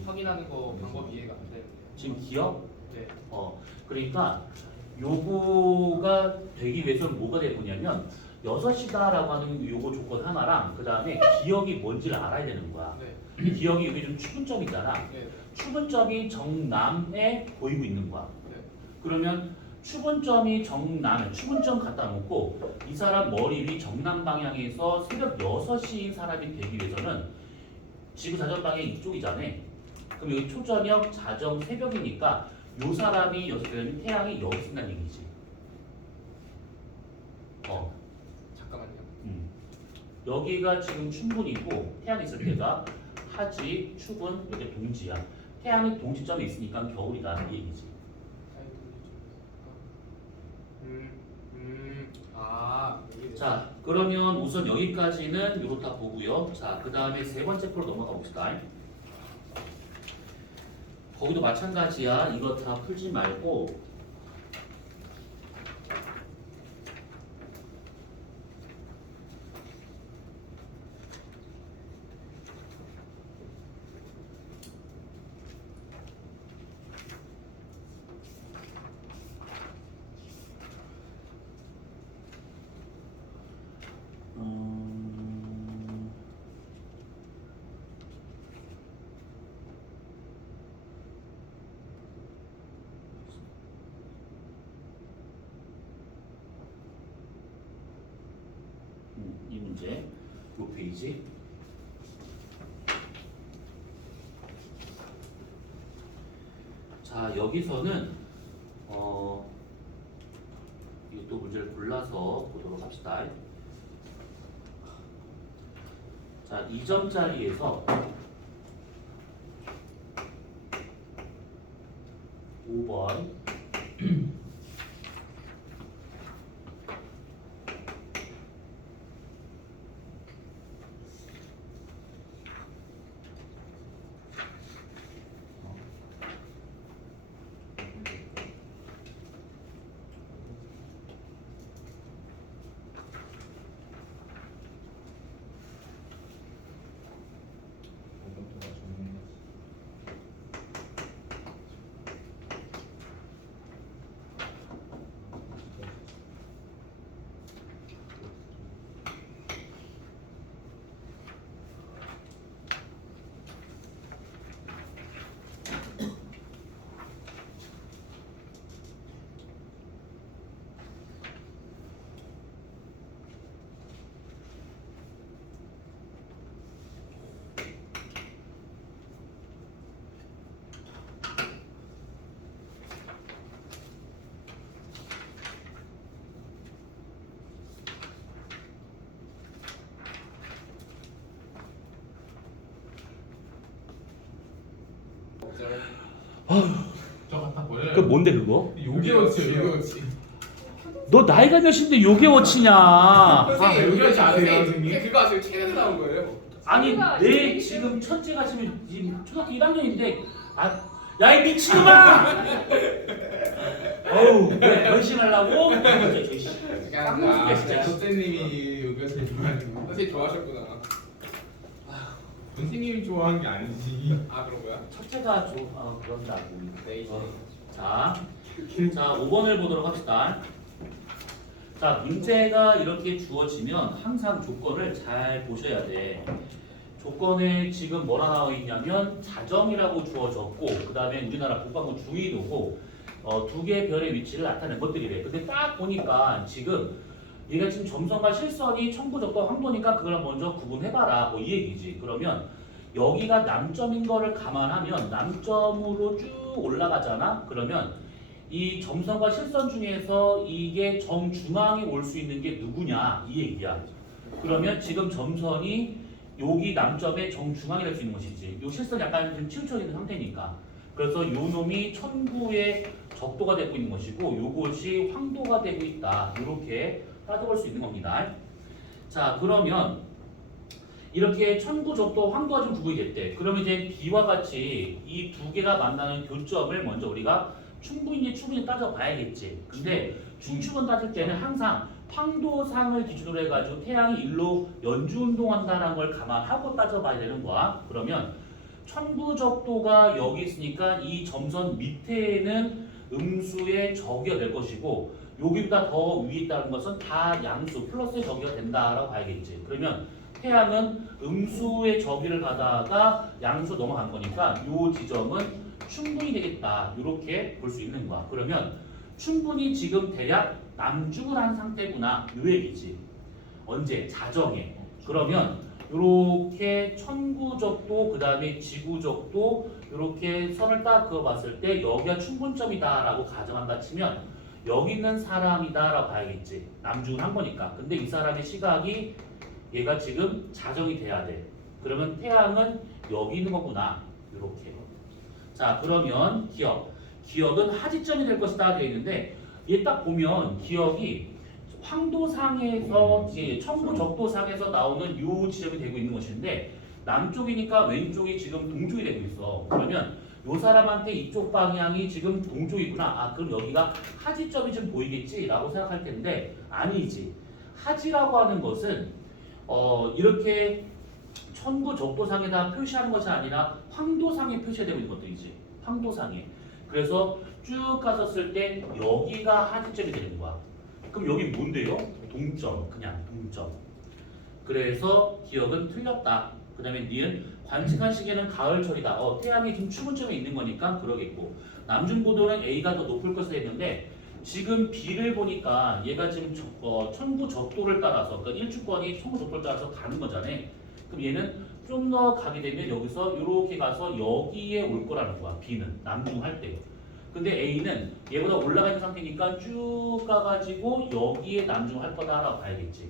확인하는 거 방법 이해가 안 되는데. 지금 기억? 네. 그러니까 요거가 되기 위해서는 뭐가 되느냐면 6시다라고 하는 요거 조건 하나랑 그 다음에 기억이 뭔지를 알아야 되는 거야. 네. 기억이 여기 좀 추분점이잖아. 네. 추분점이 정남에 보이고 있는 거야. 네. 그러면 추분점이 정남에 추분점 갖다 놓고 이 사람 머리 위 정남 방향에서 새벽 6시인 사람이 되기 위해서는 지구 자전 방향 이쪽이잖아. 그럼 여기 초저녁 자정 새벽이니까 요 사람이 6시면 태양이 여기 있다는 얘기지. 잠깐만요. 여기가 지금 춘분이고 태양이 있을 때가 하지, 추분, 이렇게 동지야. 태양이 동지점에 있으니까 겨울이다 이 얘기지. 자, 그러면 우선 여기까지는 요렇다 보고요. 자, 그 다음에 세 번째 프로 넘어가 봅시다. 거기도 마찬가지야. 이거 다 풀지 말고 이 문제, 요 페이지. 자, 여기서는 이것도 문제를 골라서 보도록 합시다. 자, 2점짜리에서 5번 이것도가 좋은 저 같아 보여요. 그 뭔데 그거? 요기워치요, 요기워치. 너 나이가 몇인데 요괴워치냐? 아, 요기워치 아세요, 선생님? 그거 아세요? 최근에 나온 거예요. 아니 내 지금 첫째가 지금 초등학교 1학년인데 야 이 미친놈아! 어우 왜 변신하려고? 쌍놈이야, 진짜. 선생님이 요기워치를 좋아하는 거. 선생님 좋아하셨구나. 선생님이 좋아한 게 아니지. 아 그런 거야? 첫째가 그런다고. 네. 자 5번을 보도록 합시다. 자, 문제가 이렇게 주어지면 항상 조건을 잘 보셔야 돼. 조건에 지금 뭐라 나와 있냐면 자정이라고 주어졌고, 그 다음에 우리나라 국방부 중위도고, 두 개의 별의 위치를 나타낸 것들이래. 근데 딱 보니까 지금 얘가 지금 점선과 실선이 천구적도 황도니까 그걸 먼저 구분해봐라. 뭐 이 얘기지. 그러면 여기가 남점인 거를 감안하면 남점으로 쭉 올라가잖아. 그러면 이 점선과 실선 중에서 이게 정중앙에 올 수 있는 게 누구냐 이 얘기야. 그러면 지금 점선이 여기 남점의 정중앙이 될 수 있는 것이지. 요 실선 약간 좀 치우쳐 있는 상태니까. 그래서 요 놈이 천구의 적도가 되고 있는 것이고 요것이 황도가 되고 있다. 이렇게 따져볼 수 있는 겁니다. 자 그러면 이렇게 천구적도 황도가 좀 구분이 됐대. 그러면 이제 B와 같이 이 두 개가 만나는 교점을 먼저 우리가 충분히 따져봐야겠지. 근데 충축은 따질 때는 항상 황도상을 기준으로 해가지고 태양이 일로 연주운동한다는 걸 감안하고 따져봐야 되는 거야. 그러면 천구적도가 여기 있으니까 이 점선 밑에는 음수의 적이가 될 것이고 여기보다 더 위에 있다는 것은 다 양수 플러스의 적이가 된다라고 봐야겠지. 그러면 태양은 음수의 적이를 가다가 양수 넘어간 거니까 이 지점은 충분히 되겠다. 이렇게 볼 수 있는 거야. 그러면 충분히 지금 대략 남중을 한 상태구나. 이 얘기지. 언제? 자정에. 그러면 이렇게 천구적도 그 다음에 지구적도 이렇게 선을 딱 그어봤을 때 여기가 충분점이다라고 가정한다 치면 여기 있는 사람이다라고 봐야겠지. 남중을 한 거니까. 근데 이 사람의 시각이 얘가 지금 자정이 돼야 돼. 그러면 태양은 여기 있는 거구나. 이렇게. 자 그러면 기억은 하지점이 될 것이다 되어 있는데 얘 딱 보면 기억이 황도상에서 천구적도상에서 나오는 요 지점이 되고 있는 것인데 남쪽이니까 왼쪽이 지금 동쪽이 되고 있어. 그러면 요 사람한테 이쪽 방향이 지금 동쪽이구나. 아 그럼 여기가 하지점이 좀 보이겠지라고 생각할 텐데 아니지. 하지라고 하는 것은 이렇게 천구적도상에다 표시하는 것이 아니라 황도상에 표시되고 있는 것들이지. 황도상에. 그래서 쭉 갔었을 때 여기가 하지점이 되는 거야. 그럼 여기 뭔데요? 동점. 그냥 동점. 그래서 기억은 틀렸다. 그 다음에 니은 관측한 시기는 가을철이다. 태양이 지금 추문점에 있는 거니까 그러겠고 남중고도는 A가 더 높을 것으로 했는데 지금 B를 보니까 얘가 지금 천구적도를 따라서 그러니까 일주권이 천구적도를 따라서 가는 거잖아. 그럼 얘는 좀 더 가게 되면 여기서 이렇게 가서 여기에 올 거라는 거야. B는 남중할 때. 근데 A는 얘보다 올라가 있는 상태니까 쭉 가가지고 여기에 남중할 거다라고 봐야겠지.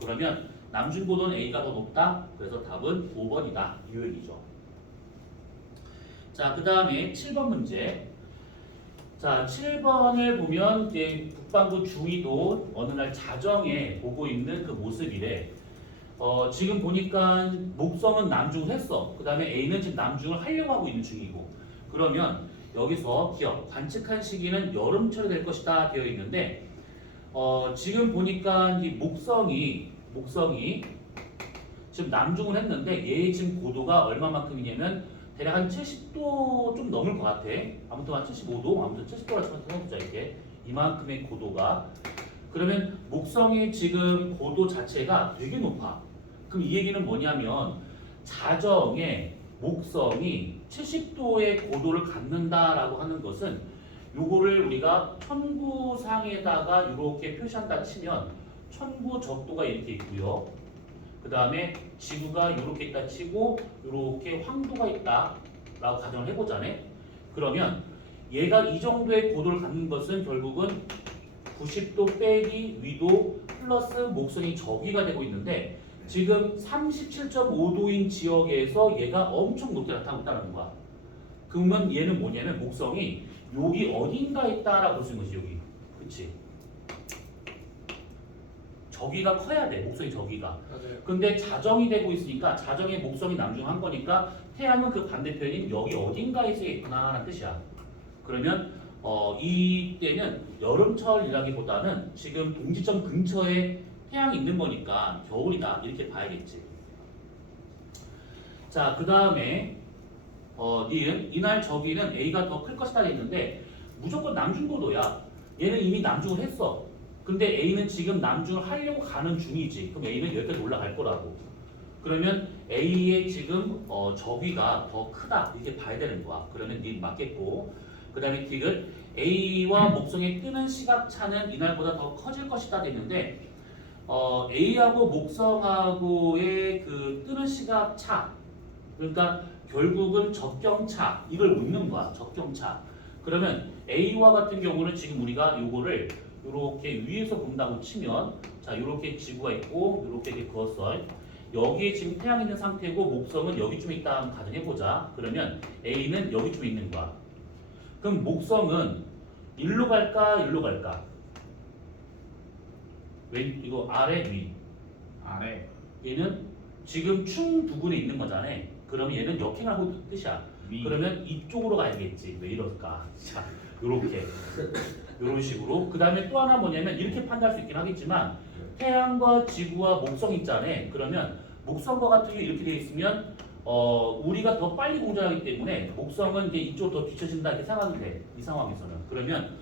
그러면 남중고도는 A가 더 높다. 그래서 답은 5번이다. 이 얘기죠. 자, 그 다음에 7번 문제. 자, 7번을 보면 이제 국방부 중위도 어느 날 자정에 보고 있는 그 모습이래. 지금 보니까 목성은 남중을 했어. 그 다음에 A는 지금 남중을 하려고 하고 있는 중이고. 그러면 여기서 기억, 관측한 시기는 여름철이 될 것이다 되어 있는데 지금 보니까 이 목성이 지금 남중을 했는데 얘 지금 고도가 얼마만큼이냐면 대략 한 70도 좀 넘을 것 같아. 아무튼 한 75도, 아무튼 70도라 생각해보자 이렇게. 이만큼의 고도가. 그러면 목성의 지금 고도 자체가 되게 높아. 그럼 이 얘기는 뭐냐면 자정에 목성이 70도의 고도를 갖는다라고 하는 것은 요거를 우리가 천구상에다가 이렇게 표시한다 치면 천구적도가 이렇게 있고요. 그 다음에 지구가 이렇게 있다 치고 이렇게 황도가 있다라고 가정을 해보자네. 그러면 얘가 이 정도의 고도를 갖는 것은 결국은 90도 빼기 위도 플러스 목성이 저기가 되고 있는데 지금 37.5도인 지역에서 얘가 엄청 높게 나타나고 있다는 거야. 그러면 얘는 뭐냐면 목성이 여기 어딘가에 있다라고 볼 수 있는 거지 여기. 그치? 저기가 커야 돼. 목성이 저기가. 맞아요. 근데 자정이 되고 있으니까 자정의 목성이 남중한 거니까 태양은 그 반대편인 여기 어딘가에 있구나 하는 뜻이야. 그러면 이때는 여름철이라기보다는 지금 동지점 근처에 태양이 있는 거니까 겨울이다 이렇게 봐야겠지. 자, 그 다음에 니은 이날 저기는 A가 더 클 것이다 했는데 무조건 남중고도야. 얘는 이미 남중을 했어. 근데 A는 지금 남중을 하려고 가는 중이지. 그럼 A는 여기까지 올라갈 거라고. 그러면 A의 지금 저기가 더 크다 이렇게 봐야 되는 거야. 그러면 니 맞겠고. 그 다음에 디귿 A와 목성의 뜨는 시각차는 이날보다 더 커질 것이다 됐는데 A하고 목성하고의 그 뜨는 시각차 그러니까 결국은 적경차 이걸 묻는 거야. 적경차. 그러면 A와 같은 경우는 지금 우리가 요거를 이렇게 위에서 본다고 치면 자 이렇게 지구가 있고 이렇게 이렇게 그었어. 여기에 지금 태양이 있는 상태고 목성은 여기쯤에 있다 한번 가정해보자. 그러면 A는 여기쯤에 있는 거야. 그럼 목성은 일로 갈까 일로 갈까? 왼 이거 아래 위. 아래 얘는 지금 충 부근에 있는 거잖아. 그러면 얘는 역행하고 뜻이야. 위. 그러면 이쪽으로 가야겠지. 왜 이럴까? 자, 요렇게. 요런 식으로. 그 다음에 또 하나 뭐냐면 이렇게 판단할 수 있긴 하겠지만 태양과 지구와 목성 있잖아. 그러면 목성과 같은 경우 이렇게 돼 있으면 우리가 더 빨리 공전하기 때문에 목성은 이제 이쪽으로 더 뒤쳐진다 이렇게 생각하면 돼. 이 상황에서는. 그러면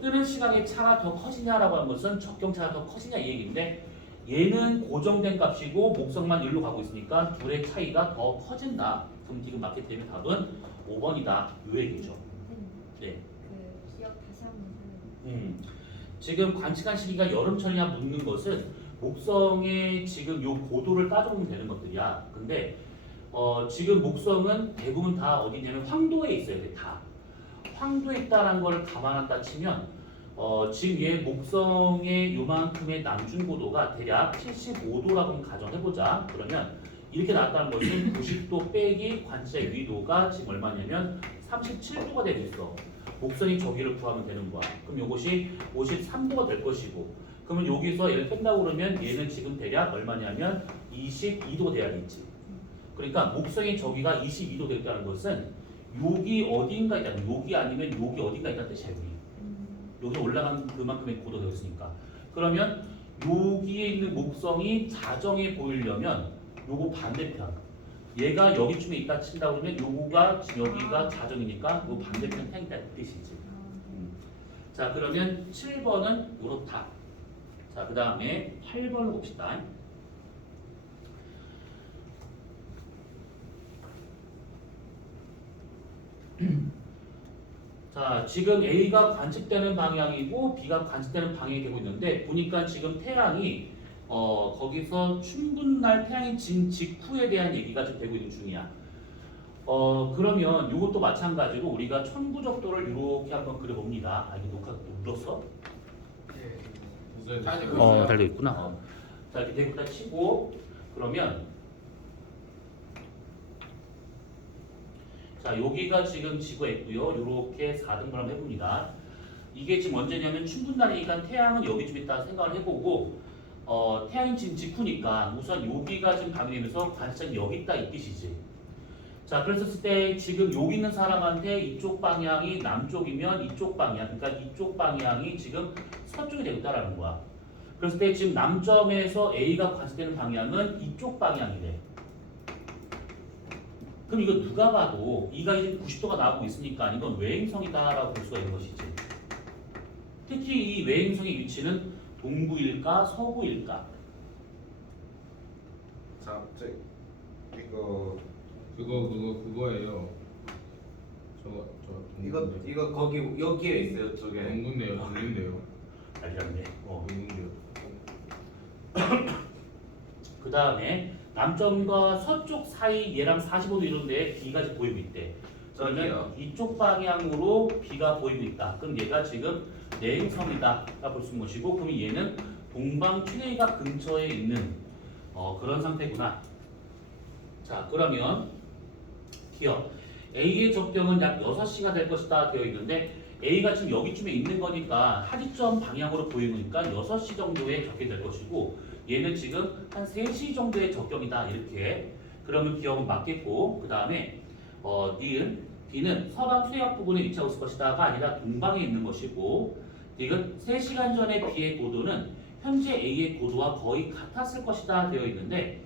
뜨는 시간의 차가 더 커지냐라고 하는 것은 적경차가 더 커지냐 이 얘기인데 얘는 고정된 값이고 목성만 일로 가고 있으니까 둘의 차이가 더 커진다. 그럼 지금 맞기 때문에 답은 5번이다. 요 얘기죠. 네. 그 기억 다시 한번 설명. 지금 관측한 시기가 여름철이냐 묻는 것은 목성의 지금 요 고도를 따져보면 되는 것들이야. 근데 지금 목성은 대부분 다 어디냐면 황도에 있어야 돼. 다. 황도에 있다는 걸 감안한다 치면 지금 얘 목성의 요만큼의 남중고도가 대략 75도라고 가정해보자. 그러면 이렇게 나왔다는 것은 90도 빼기 관측의 위도가 지금 얼마냐면 37도가 되고 있어. 목성이 저기를 구하면 되는 거야. 그럼 이것이 53도가 될 것이고 그러면 여기서 얘를 뺀다고 그러면 얘는 지금 대략 얼마냐면 22도 돼야겠지. 그러니까 목성이 저기가 22도 됐다는 것은 여기 어딘가 있다. 여기 아니면 여기 어딘가 있다는 뜻이야. 여기 올라간 그만큼의 고도가 되었으니까. 그러면 여기에 있는 목성이 자정에 보이려면 요거 반대편. 얘가 여기쯤에 있다 친다 그러면 요거가 여기가 자정이니까 요 반대편 태양이다 뜻이지. 자 그러면 7번은 이렇다. 자 그 다음에 8번을 봅시다. 자 지금 A가 관측되는 방향이고 B가 관측되는 방향이 되고 있는데 보니까 지금 태양이 거기서 충분날 태양이 진 직후에 대한 얘기가 지금 되고 있는 중이야. 그러면 이것도 마찬가지로 우리가 천부적도를 이렇게 한번 그려봅니다. 아 이게 녹화 눌렀어? 잘 잘 되고 있어요. 잘 되고 있구나. 자 이렇게 되고 있다 치고 그러면 자 여기가 지금 지구가 있고요. 이렇게 4등분 한번 해봅니다. 이게 지금 언제냐면 충분날이니까 태양은 여기쯤에 있다 생각을 해보고 태양이 지금 직후니까 우선 여기가 지금 방해되면서 관측이 여기 있다 이 뜻이지. 자 그랬을 때 지금 여기 있는 사람한테 이쪽 방향이 남쪽이면 이쪽 방향 그러니까 이쪽 방향이 지금 서쪽이 되고 있다라는 거야. 그랬을 때 지금 남점에서 A가 관측되는 방향은 이쪽 방향이래. 그럼 이거 누가 봐도 이가 이제 90도가 나오고 있으니까 이건 외행성이다라고 볼 수가 있는 것이지. 특히 이 외행성의 위치는 동부일까 서부일까? 자, 이거 그거예요. 이거 거기 여기에 있어요, 저게. 동군데요. 알겠네. 동군데요. 그 다음에 남점과 서쪽 사이 얘랑 45도 이런데 B가 지금 보이고 있대. 그러면 저기요. 이쪽 방향으로 B가 보이고 있다. 그럼 얘가 지금 내행성이다가 볼 수 있는 것이고, 그러면 얘는 동방 튀레이가 근처에 있는 그런 상태구나. 자, 그러면 기억 A의 적경은 약 6시가 될 것이다 되어 있는데 A가 지금 여기쯤에 있는 거니까 하지점 방향으로 보이니까 6시 정도에 적게 될 것이고 얘는 지금 한 3시 정도의 적경이다 이렇게. 그러면 기억은 맞겠고 그 다음에 D는 서방 수해역 부분에 위치하고 있을 것이다가 아니라 동방에 있는 것이고 D는 3시간 전에 B의 고도는 현재 A의 고도와 거의 같았을 것이다 되어 있는데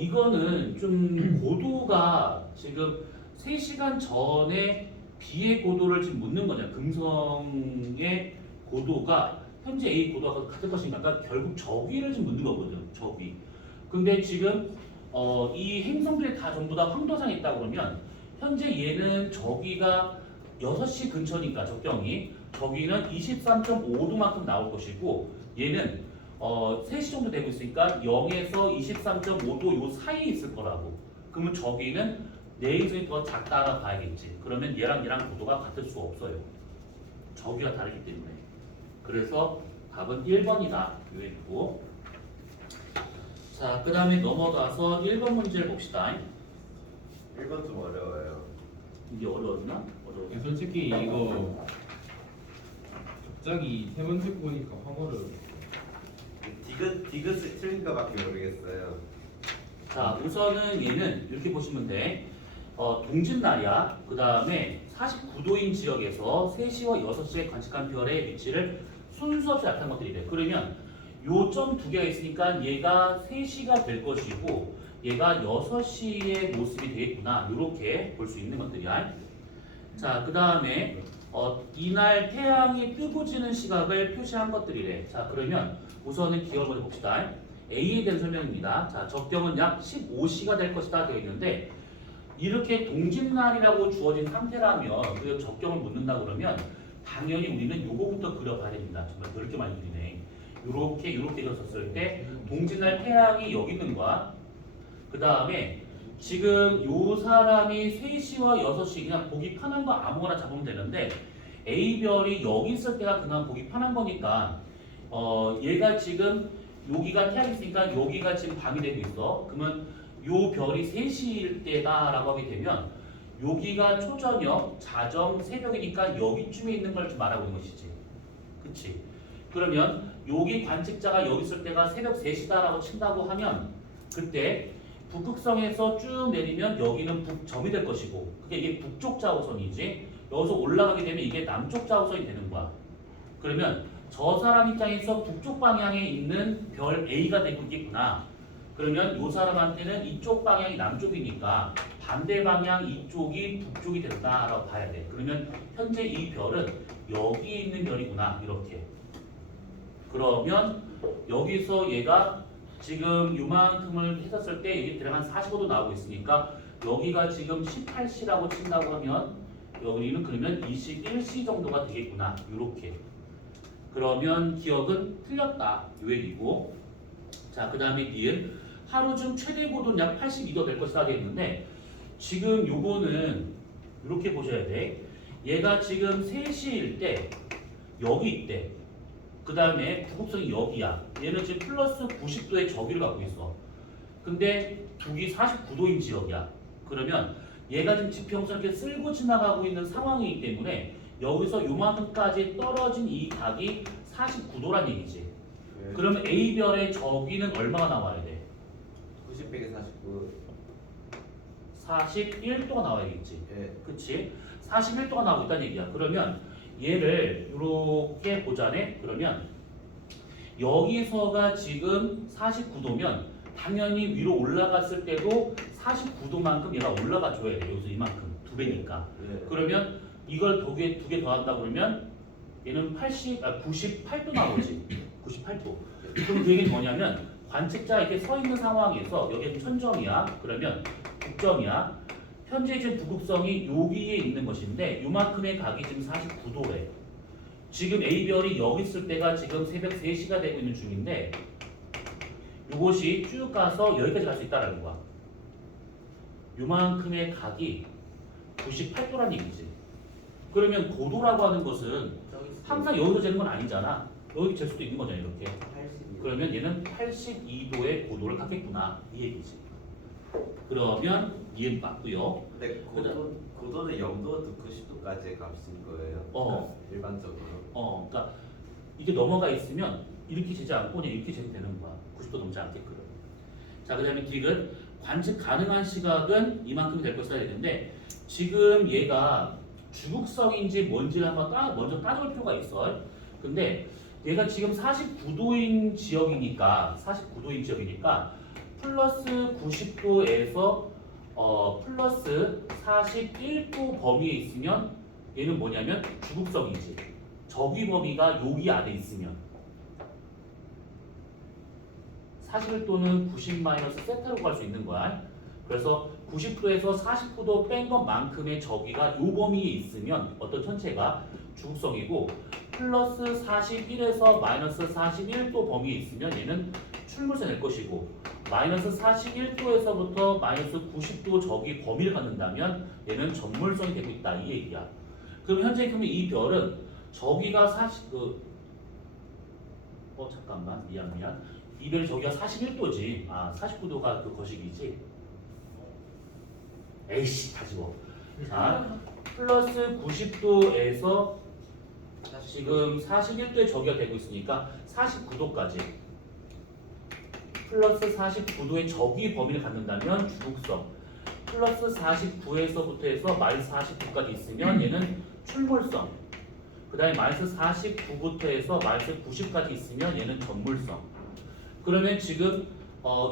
이거는 좀 고도가 지금 3시간 전에 B의 고도를 지금 묻는 거냐. 금성의 고도가 현재 A 고도와 같을 것인가. 그러니까 결국 저기를 지금 묻는 거거든요. 저기. 근데 지금 이 행성들이 다 전부 다 황도상에 있다 그러면 현재 얘는 저기가 6시 근처니까 적경이 저기는 23.5도만큼 나올 것이고 얘는 3시 정도 되고 있으니까 0에서 23.5도 요 사이에 있을 거라고. 그러면 저기는 내 행성이 더 작다라고 봐야겠지. 그러면 얘랑 고도가 같을 수 없어요. 저기가 다르기 때문에. 그래서 답은 1번이다. 요했고. 자, 그 다음에 넘어가서 1번 문제를 봅시다. 1번 좀 어려워요. 이게 어려웠나? 어려워. 솔직히 이거 갑자기 세 번째 보니까 확 어려워. 디귿을 틀린 거밖에 모르겠어요. 자, 우선은 얘는 이렇게 보시면 돼. 동짓날이야. 그 다음에 49도인 지역에서 3시와 6시에 관측한 별의 위치를 순서없이 나타낸 것들이래. 그러면 요 점 두 개가 있으니까 얘가 3시가 될 것이고 얘가 6시의 모습이 되겠구나. 이렇게 볼 수 있는 것들이야. 자, 그 다음에 이날 태양이 뜨고 지는 시각을 표시한 것들이래. 자, 그러면 우선은 기억을 먼저 봅시다. A에 대한 설명입니다. 자, 적경은 약 15시가 될 것이다 되어 있는데 이렇게 동짓날이라고 주어진 상태라면 그 적경을 묻는다 그러면 당연히 우리는 요거부터 그려봐야 됩니다. 정말 그렇게 많이 그리네. 요렇게 그렸었을 때 동짓날 태양이 여기 있는 거야. 그 다음에 지금 요 사람이 3시와 6시 그냥 보기 편한 거 아무거나 잡으면 되는데 A별이 여기 있을 때가 그냥 보기 편한 거니까 얘가 지금 여기가 태양이 있으니까 여기가 지금 밤이 되고 있어. 그러면 요 별이 3시일 때다라고 하게 되면 여기가 초저녁, 자정, 새벽이니까 여기쯤에 있는 걸 좀 말하고 있는 것이지. 그치? 그러면 여기 관측자가 여기 있을 때가 새벽 3시다라고 친다고 하면 그때 북극성에서 쭉 내리면 여기는 북점이 될 것이고 그게 이게 북쪽 자우선이지. 여기서 올라가게 되면 이게 남쪽 자우선이 되는 거야. 그러면 저 사람 입장에서 북쪽 방향에 있는 별 A가 되고 있겠구나. 그러면 이 사람한테는 이쪽 방향이 남쪽이니까 반대 방향 이쪽이 북쪽이 된다라고 봐야 돼. 그러면 현재 이 별은 여기 있는 별이구나. 이렇게. 그러면 여기서 얘가 지금 요만큼을 했었을 때 여기 들어간 45도 나오고 있으니까 여기가 지금 18시라고 친다고 하면 여기는 그러면 21시 정도가 되겠구나. 이렇게. 그러면 기억은 틀렸다. 요 얘기고. 자, 그 다음에 니은 하루 중 최대 고도는 약 82도 될 것이다 되겠는데 지금 요거는 이렇게 보셔야 돼. 얘가 지금 3시일 때 여기 있대. 그 다음에 북극성이 여기야. 얘는 지금 플러스 90도의 저기를 갖고 있어. 근데 북이 49도인 지역이야. 그러면 얘가 지금 지평선 이렇게 쓸고 지나가고 있는 상황이기 때문에 여기서 요만큼까지 떨어진 이 각이 49도란 얘기지. 네. 그러면 A별의 저기는 얼마가 나와야 돼? 90 빼기 49. 41도가 나와야겠지. 예. 그치? 41도가 나오고 있다는 얘기야. 그러면 얘를 이렇게 보자네. 그러면 여기서가 지금 49도면 당연히 위로 올라갔을 때도 49도만큼 얘가 올라가 줘야 돼. 여기서 이만큼 2배니까. 예. 그러면 이걸 두 개 더한다 그러면 얘는 98도 나오지. 98도. 그럼 그 얘기는 뭐냐면 관측자 이렇게 서 있는 상황에서 여기는 천정이야. 그러면 북점이야. 현재 지금 북극성이 여기에 있는 것인데 요만큼의 각이 지금 49도래. 지금 A별이 여기 있을 때가 지금 새벽 3시가 되고 있는 중인데 요것이 쭉 가서 여기까지 갈 수 있다는 거야. 요만큼의 각이 98도란 얘기지. 그러면 고도라고 하는 것은 항상 여기서 재는 건 아니잖아. 여기 잴 수도 있는 거잖아. 이렇게. 82. 그러면 얘는 82도의 고도를 갖겠구나. 이 얘기지. 그러면 니은 맞고요. 근데 고도는 0도부터 90도까지의 값인 거예요? 어. 일반적으로. 그러니까 이게 넘어가 있으면 이렇게 재지 않고 그냥 이렇게 재도 되는 거야. 90도 넘지 않게끔. 자, 그다음에 디귿 관측 가능한 시각은 이만큼 될 거 써야 되는데 지금 얘가 주극성인지 뭔지를 한번 먼저 따져볼 필요가 있어. 근데 얘가 지금 49도인 지역이니까 플러스 90도에서 플러스 41도 범위에 있으면 얘는 뭐냐면 주극성이지. 저기 범위가 여기 안에 있으면 41도는 90 마이너스 세타로 갈 수 있는 거야. 그래서 90도에서 49도 뺀 것만큼의 저기가 요 범위에 있으면 어떤 천체가 주극성이고 플러스 41에서 마이너스 41도 범위에 있으면 얘는 출물선일 것이고 마이너스 41도에서부터 마이너스 90도 저기 범위를 갖는다면 얘는 전물선이 되고 있다 이 얘기야. 그럼 현재 그러면 이 별은 저기가 잠깐만 미안 이 별이 저기가 41도지. 49도가 그 거식이지. 에이씨 다 집어. 자 플러스 90도에서 지금 41도에 저기가 되고 있으니까 49도까지 플러스 49도의 저기 범위를 갖는다면 주극성 플러스 49에서부터 해서 마이너스 49까지 있으면 얘는 출몰성 그 다음에 마이너스 49부터 해서 마이너스 90까지 있으면 얘는 전물성. 그러면 지금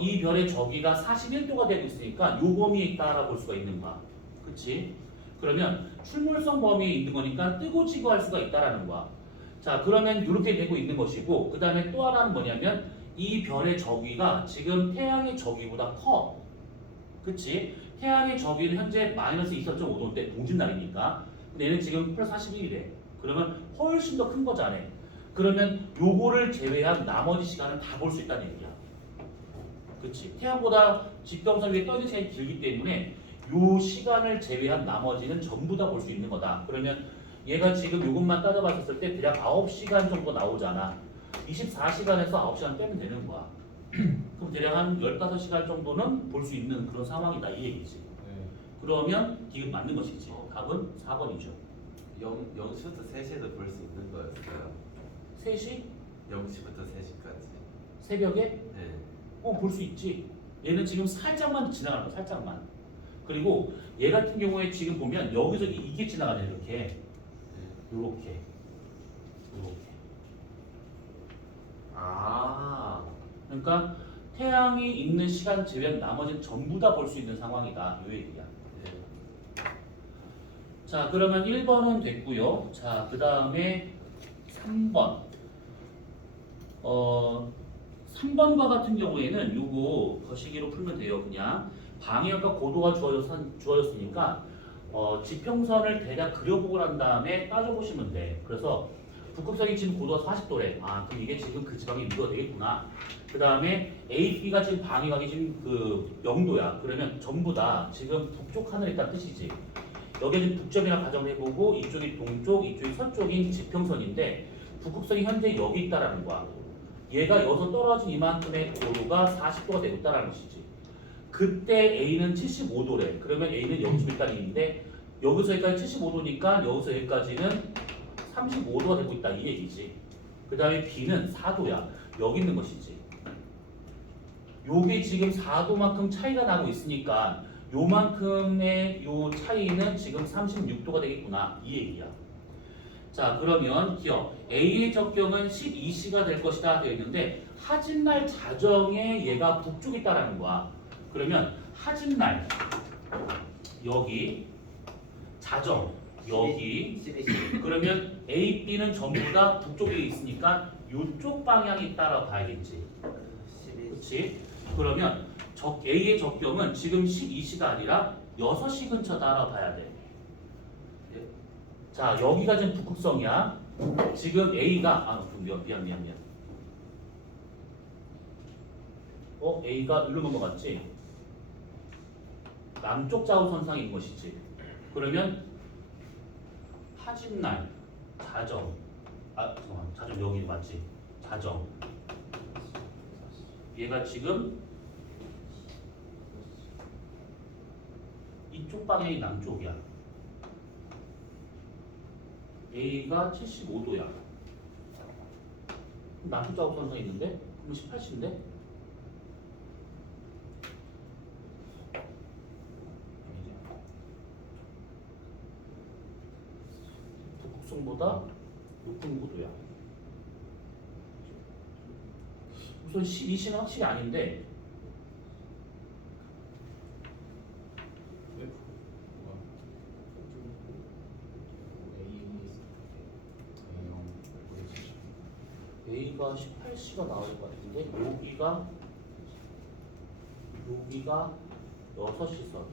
이 별의 저기가 41도가 되고 있으니까 요 범위에 있다라 볼 수가 있는 거야. 그치? 그러면 출몰성 범위에 있는 거니까 뜨고 지고 할 수가 있다라는 거야. 자 그러면 이렇게 되고 있는 것이고 그 다음에 또 하나는 뭐냐면 이 별의 저기가 지금 태양의 저기보다 커. 그치? 태양의 저기는 현재 마이너스 24.5도인데 동짓날이니까 근데 얘는 지금 플러스 41이래. 그러면 훨씬 더 큰 거잖아. 그러면 요거를 제외한 나머지 시간은 다 볼 수 있다는 얘기야. 그치? 태양보다 지평선 위에 떠 있는 시간이 길기 때문에 요 시간을 제외한 나머지는 전부 다 볼 수 있는 거다. 그러면 얘가 지금 요것만 따져봤을 때 대략 9시간 정도 나오잖아. 24시간에서 9시간 빼면 되는 거야. 그럼 대략 한 15시간 정도는 볼 수 있는 그런 상황이다 이 얘기지. 네. 그러면 이게 맞는 것이지. 답은 4번이죠. 0시부터 3시에도 볼 수 있는 거였어요. 3시? 0시부터 3시까지. 새벽에? 네. 볼 수 있지. 얘는 지금 살짝만 지나가는 거야, 살짝만. 그리고 얘 같은 경우에 지금 보면 여기서 이게 지나가네, 이렇게. 요렇게. 아. 그러니까 태양이 있는 시간 제외한 나머지는 전부 다 볼 수 있는 상황이다. 요 얘기야. 네. 자, 그러면 1번은 됐고요. 자, 그 다음에 3번. 3번과 같은 경우에는 요거 거시기로 풀면 돼요. 그냥 방향과 고도가 주어졌으니까 지평선을 대략 그려보고 난 다음에 따져보시면 돼. 그래서 북극성이 지금 고도가 40도래. 그럼 이게 지금 그 지방에 위가 되겠구나. 그 다음에 AB가 지금 방위각이 지금 그 0도야. 그러면 전부 다 지금 북쪽 하늘에 있다는 뜻이지. 여기 지금 북쪽이라 가정해보고 이쪽이 동쪽, 이쪽이 서쪽인 지평선인데 북극성이 현재 여기 있다라는 거야. 얘가 여기서 떨어진 이만큼의 고도가 40도가 되고 있다라는 것이지. 그때 A는 75도래. 그러면 A는 여기서 여기까지인데 여기서 여기까지 75도니까 여기서 여기까지는 35도가 되고 있다 이 얘기지. 그 다음에 B는 4도야. 여기 있는 것이지. 요게 지금 4도만큼 차이가 나고 있으니까 요만큼의 요 차이는 지금 36도가 되겠구나 이 얘기야. 자 그러면 기억 A의 적경은 12시가 될 것이다 되어 있는데 하진날 자정에 얘가 북쪽에 있다라는 거야. 그러면 하진날 여기 자정 여기 12시. 그러면 A, B는 전부 다 북쪽에 있으니까 이쪽 방향이 있다라고 봐야겠지. 12시. 그렇지? 그러면 A의 적경은 지금 12시가 아니라 6시 근처다라고 봐야 돼. 자 여기가 지금 북극성이야. 지금 A가 미안. A가 일로 넘어갔지? 남쪽 좌우선상인 것이지. 그러면 하진날 자정 자정 여기 맞지? 자정 얘가 지금 이쪽 방향이 남쪽이야. A가 75도야. 남쪽 자국선상 있는데? 그럼 18C인데? 북극성보다 높은 고도야. 우선 12C는 확실히 아닌데 A가 18C가 나올 것 같은데 여기가 6C선,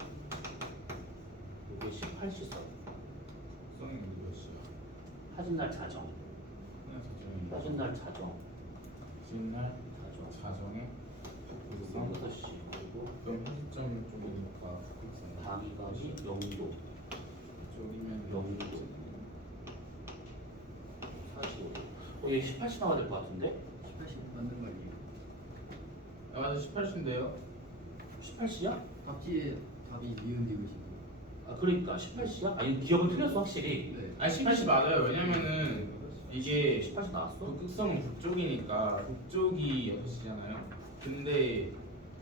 여기 18C선. 성이 몇 시야? 사진날 자정, 하나 사진날 자정, 지날 자정. 자정에 북극성 6시 그리고 그럼 편집점 쪽이니까 북극성 방위각이 0도, 쪽이면 0도, 45도. 얘 18C 나와야 될 것 같은데? 18시 맞는 거 아니에요? 아 맞아 18시인데요 18C야? 답지에 답이 미음이시고. 아 그러니까 18C야? 아니 기억은 틀렸어 확실히. 네. 아니 18시 맞아요 왜냐면은 이게 18C 나왔어? 북극성은 북쪽이니까 북쪽이 6시잖아요 근데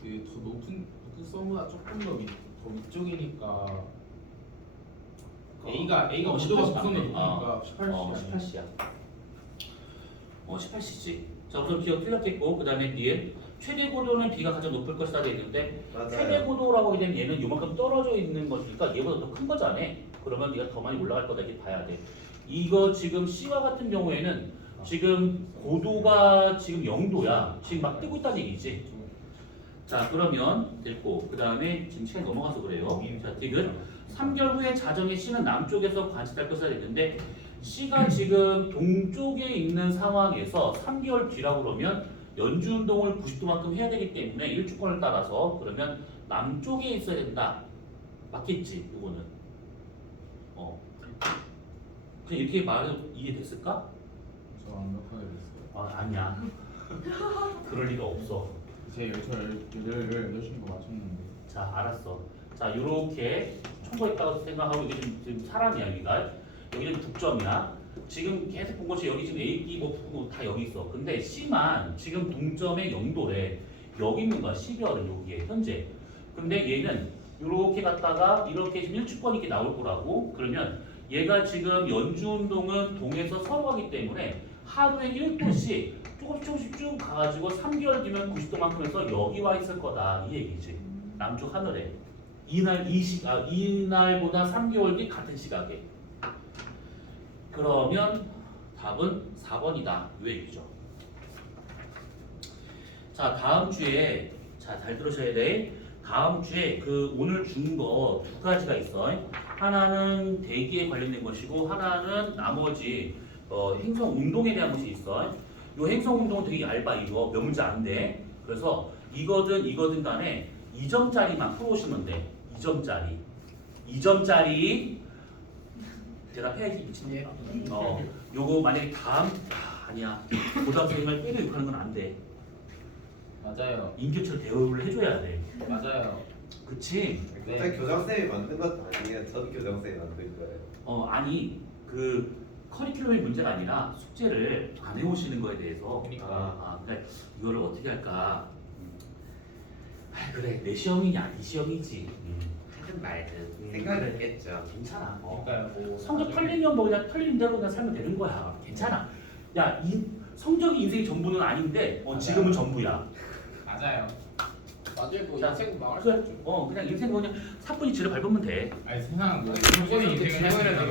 그 더 높은 북극성보다 조금 더 위쪽이니까 A가 18C 우도가 북성도 맞네. 높으니까 18시 18C야. 18C지. 자 우선 기억 틀렸겠고 그 다음에 뒤에 최대 고도는 B가 가장 높을 것이다 돼 있는데 최대 맞아요. 고도라고 하게 되면 얘는 요만큼 떨어져 있는 것이니까 얘보다 더 큰 거잖아. 그러면 네가 더 많이 올라갈 거다 이렇게 봐야 돼. 이거 지금 C와 같은 경우에는 지금 고도가 지금 0도야. 지금 막 뜨고 있다는 얘기지. 자 그러면 됐고 그 다음에 지금 시간이 넘어가서 그래요. 자 디귿 3개월 후에 자정의 C는 남쪽에서 관측할 것이라 했는데 C가 지금 동쪽에 있는 상황에서 3개월 뒤라고 그러면 연주운동을 90도만큼 해야 되기 때문에 일주권을 따라서 그러면 남쪽에 있어야 된다. 맞겠지 이거는. 그냥 이렇게 말해도 이해됐을까? 저 완벽하게 됐어요 아 아니야. 그럴 리가 없어. 제 18시인 거 맞췄는데 자 알았어. 자 요렇게 총괄했다고 생각하고 이게 지금 사람이야 여기가. 여기는 북점이야. 지금 계속 본 것이 여기 지금 A, B 뭐 다 여기 있어. 근데 C만 지금 동점에 0도래. 여기 있는 거야 12월은 여기에 현재. 근데 얘는 이렇게 갔다가 이렇게 지금 일주권 이렇게 나올 거라고. 그러면 얘가 지금 연주 운동은 동에서 서로 가기 때문에 하루에 1도씩 조금씩 쭉 가가지고 3개월 뒤면 90도만큼 해서 여기 와 있을 거다 이 얘기지. 남쪽 하늘에 이날보다 3개월 뒤 같은 시각에. 그러면 답은 4번이다 이 얘기죠. 자 다음 주에 잘 들으셔야 돼. 다음 주에 그 오늘 준 거 두 가지가 있어. 하나는 대기에 관련된 것이고 하나는 나머지 행성 운동에 대한 것이 있어. 이 행성 운동은 되게 얇아 이거 몇 문제 안 돼. 그래서 이거든 간에 2점짜리만 풀어오시면 돼. 2점짜리 대답해야지 미친놈아. 요거 만약에 아니야 고등학생을 때려 욕하는 건 안 돼. 맞아요 인격체로 대우를 해줘야 돼. 맞아요 그치? 갑자기 교장쌤이 만든 것도 아니에요. 전 교장쌤이 만든 거예요. 아니 그 커리큘럼의 문제가 아니라 숙제를 안 해오시는 거에 대해서 그러니까. 그래 이거를 어떻게 할까? 그래 내 시험이냐 이 시험이지. 하든 말든 생각을 했겠죠. 괜찮아. 그러니까요 뭐 성적 나중에- 털리면 뭐 그냥 털리는 대로 그냥 살면 되는 거야. 괜찮아. 야 성적이 인생의 전부는 아닌데 지금은 전부야. 맞아요 나중에 뭐 자, 인생 망할 수 그래, 있죠. 그냥 인생 그냥 사뿐히 지를 밟으면 돼. 아니 세상 뭐 그래서 인생은 이렇게 인생을 질문을 해야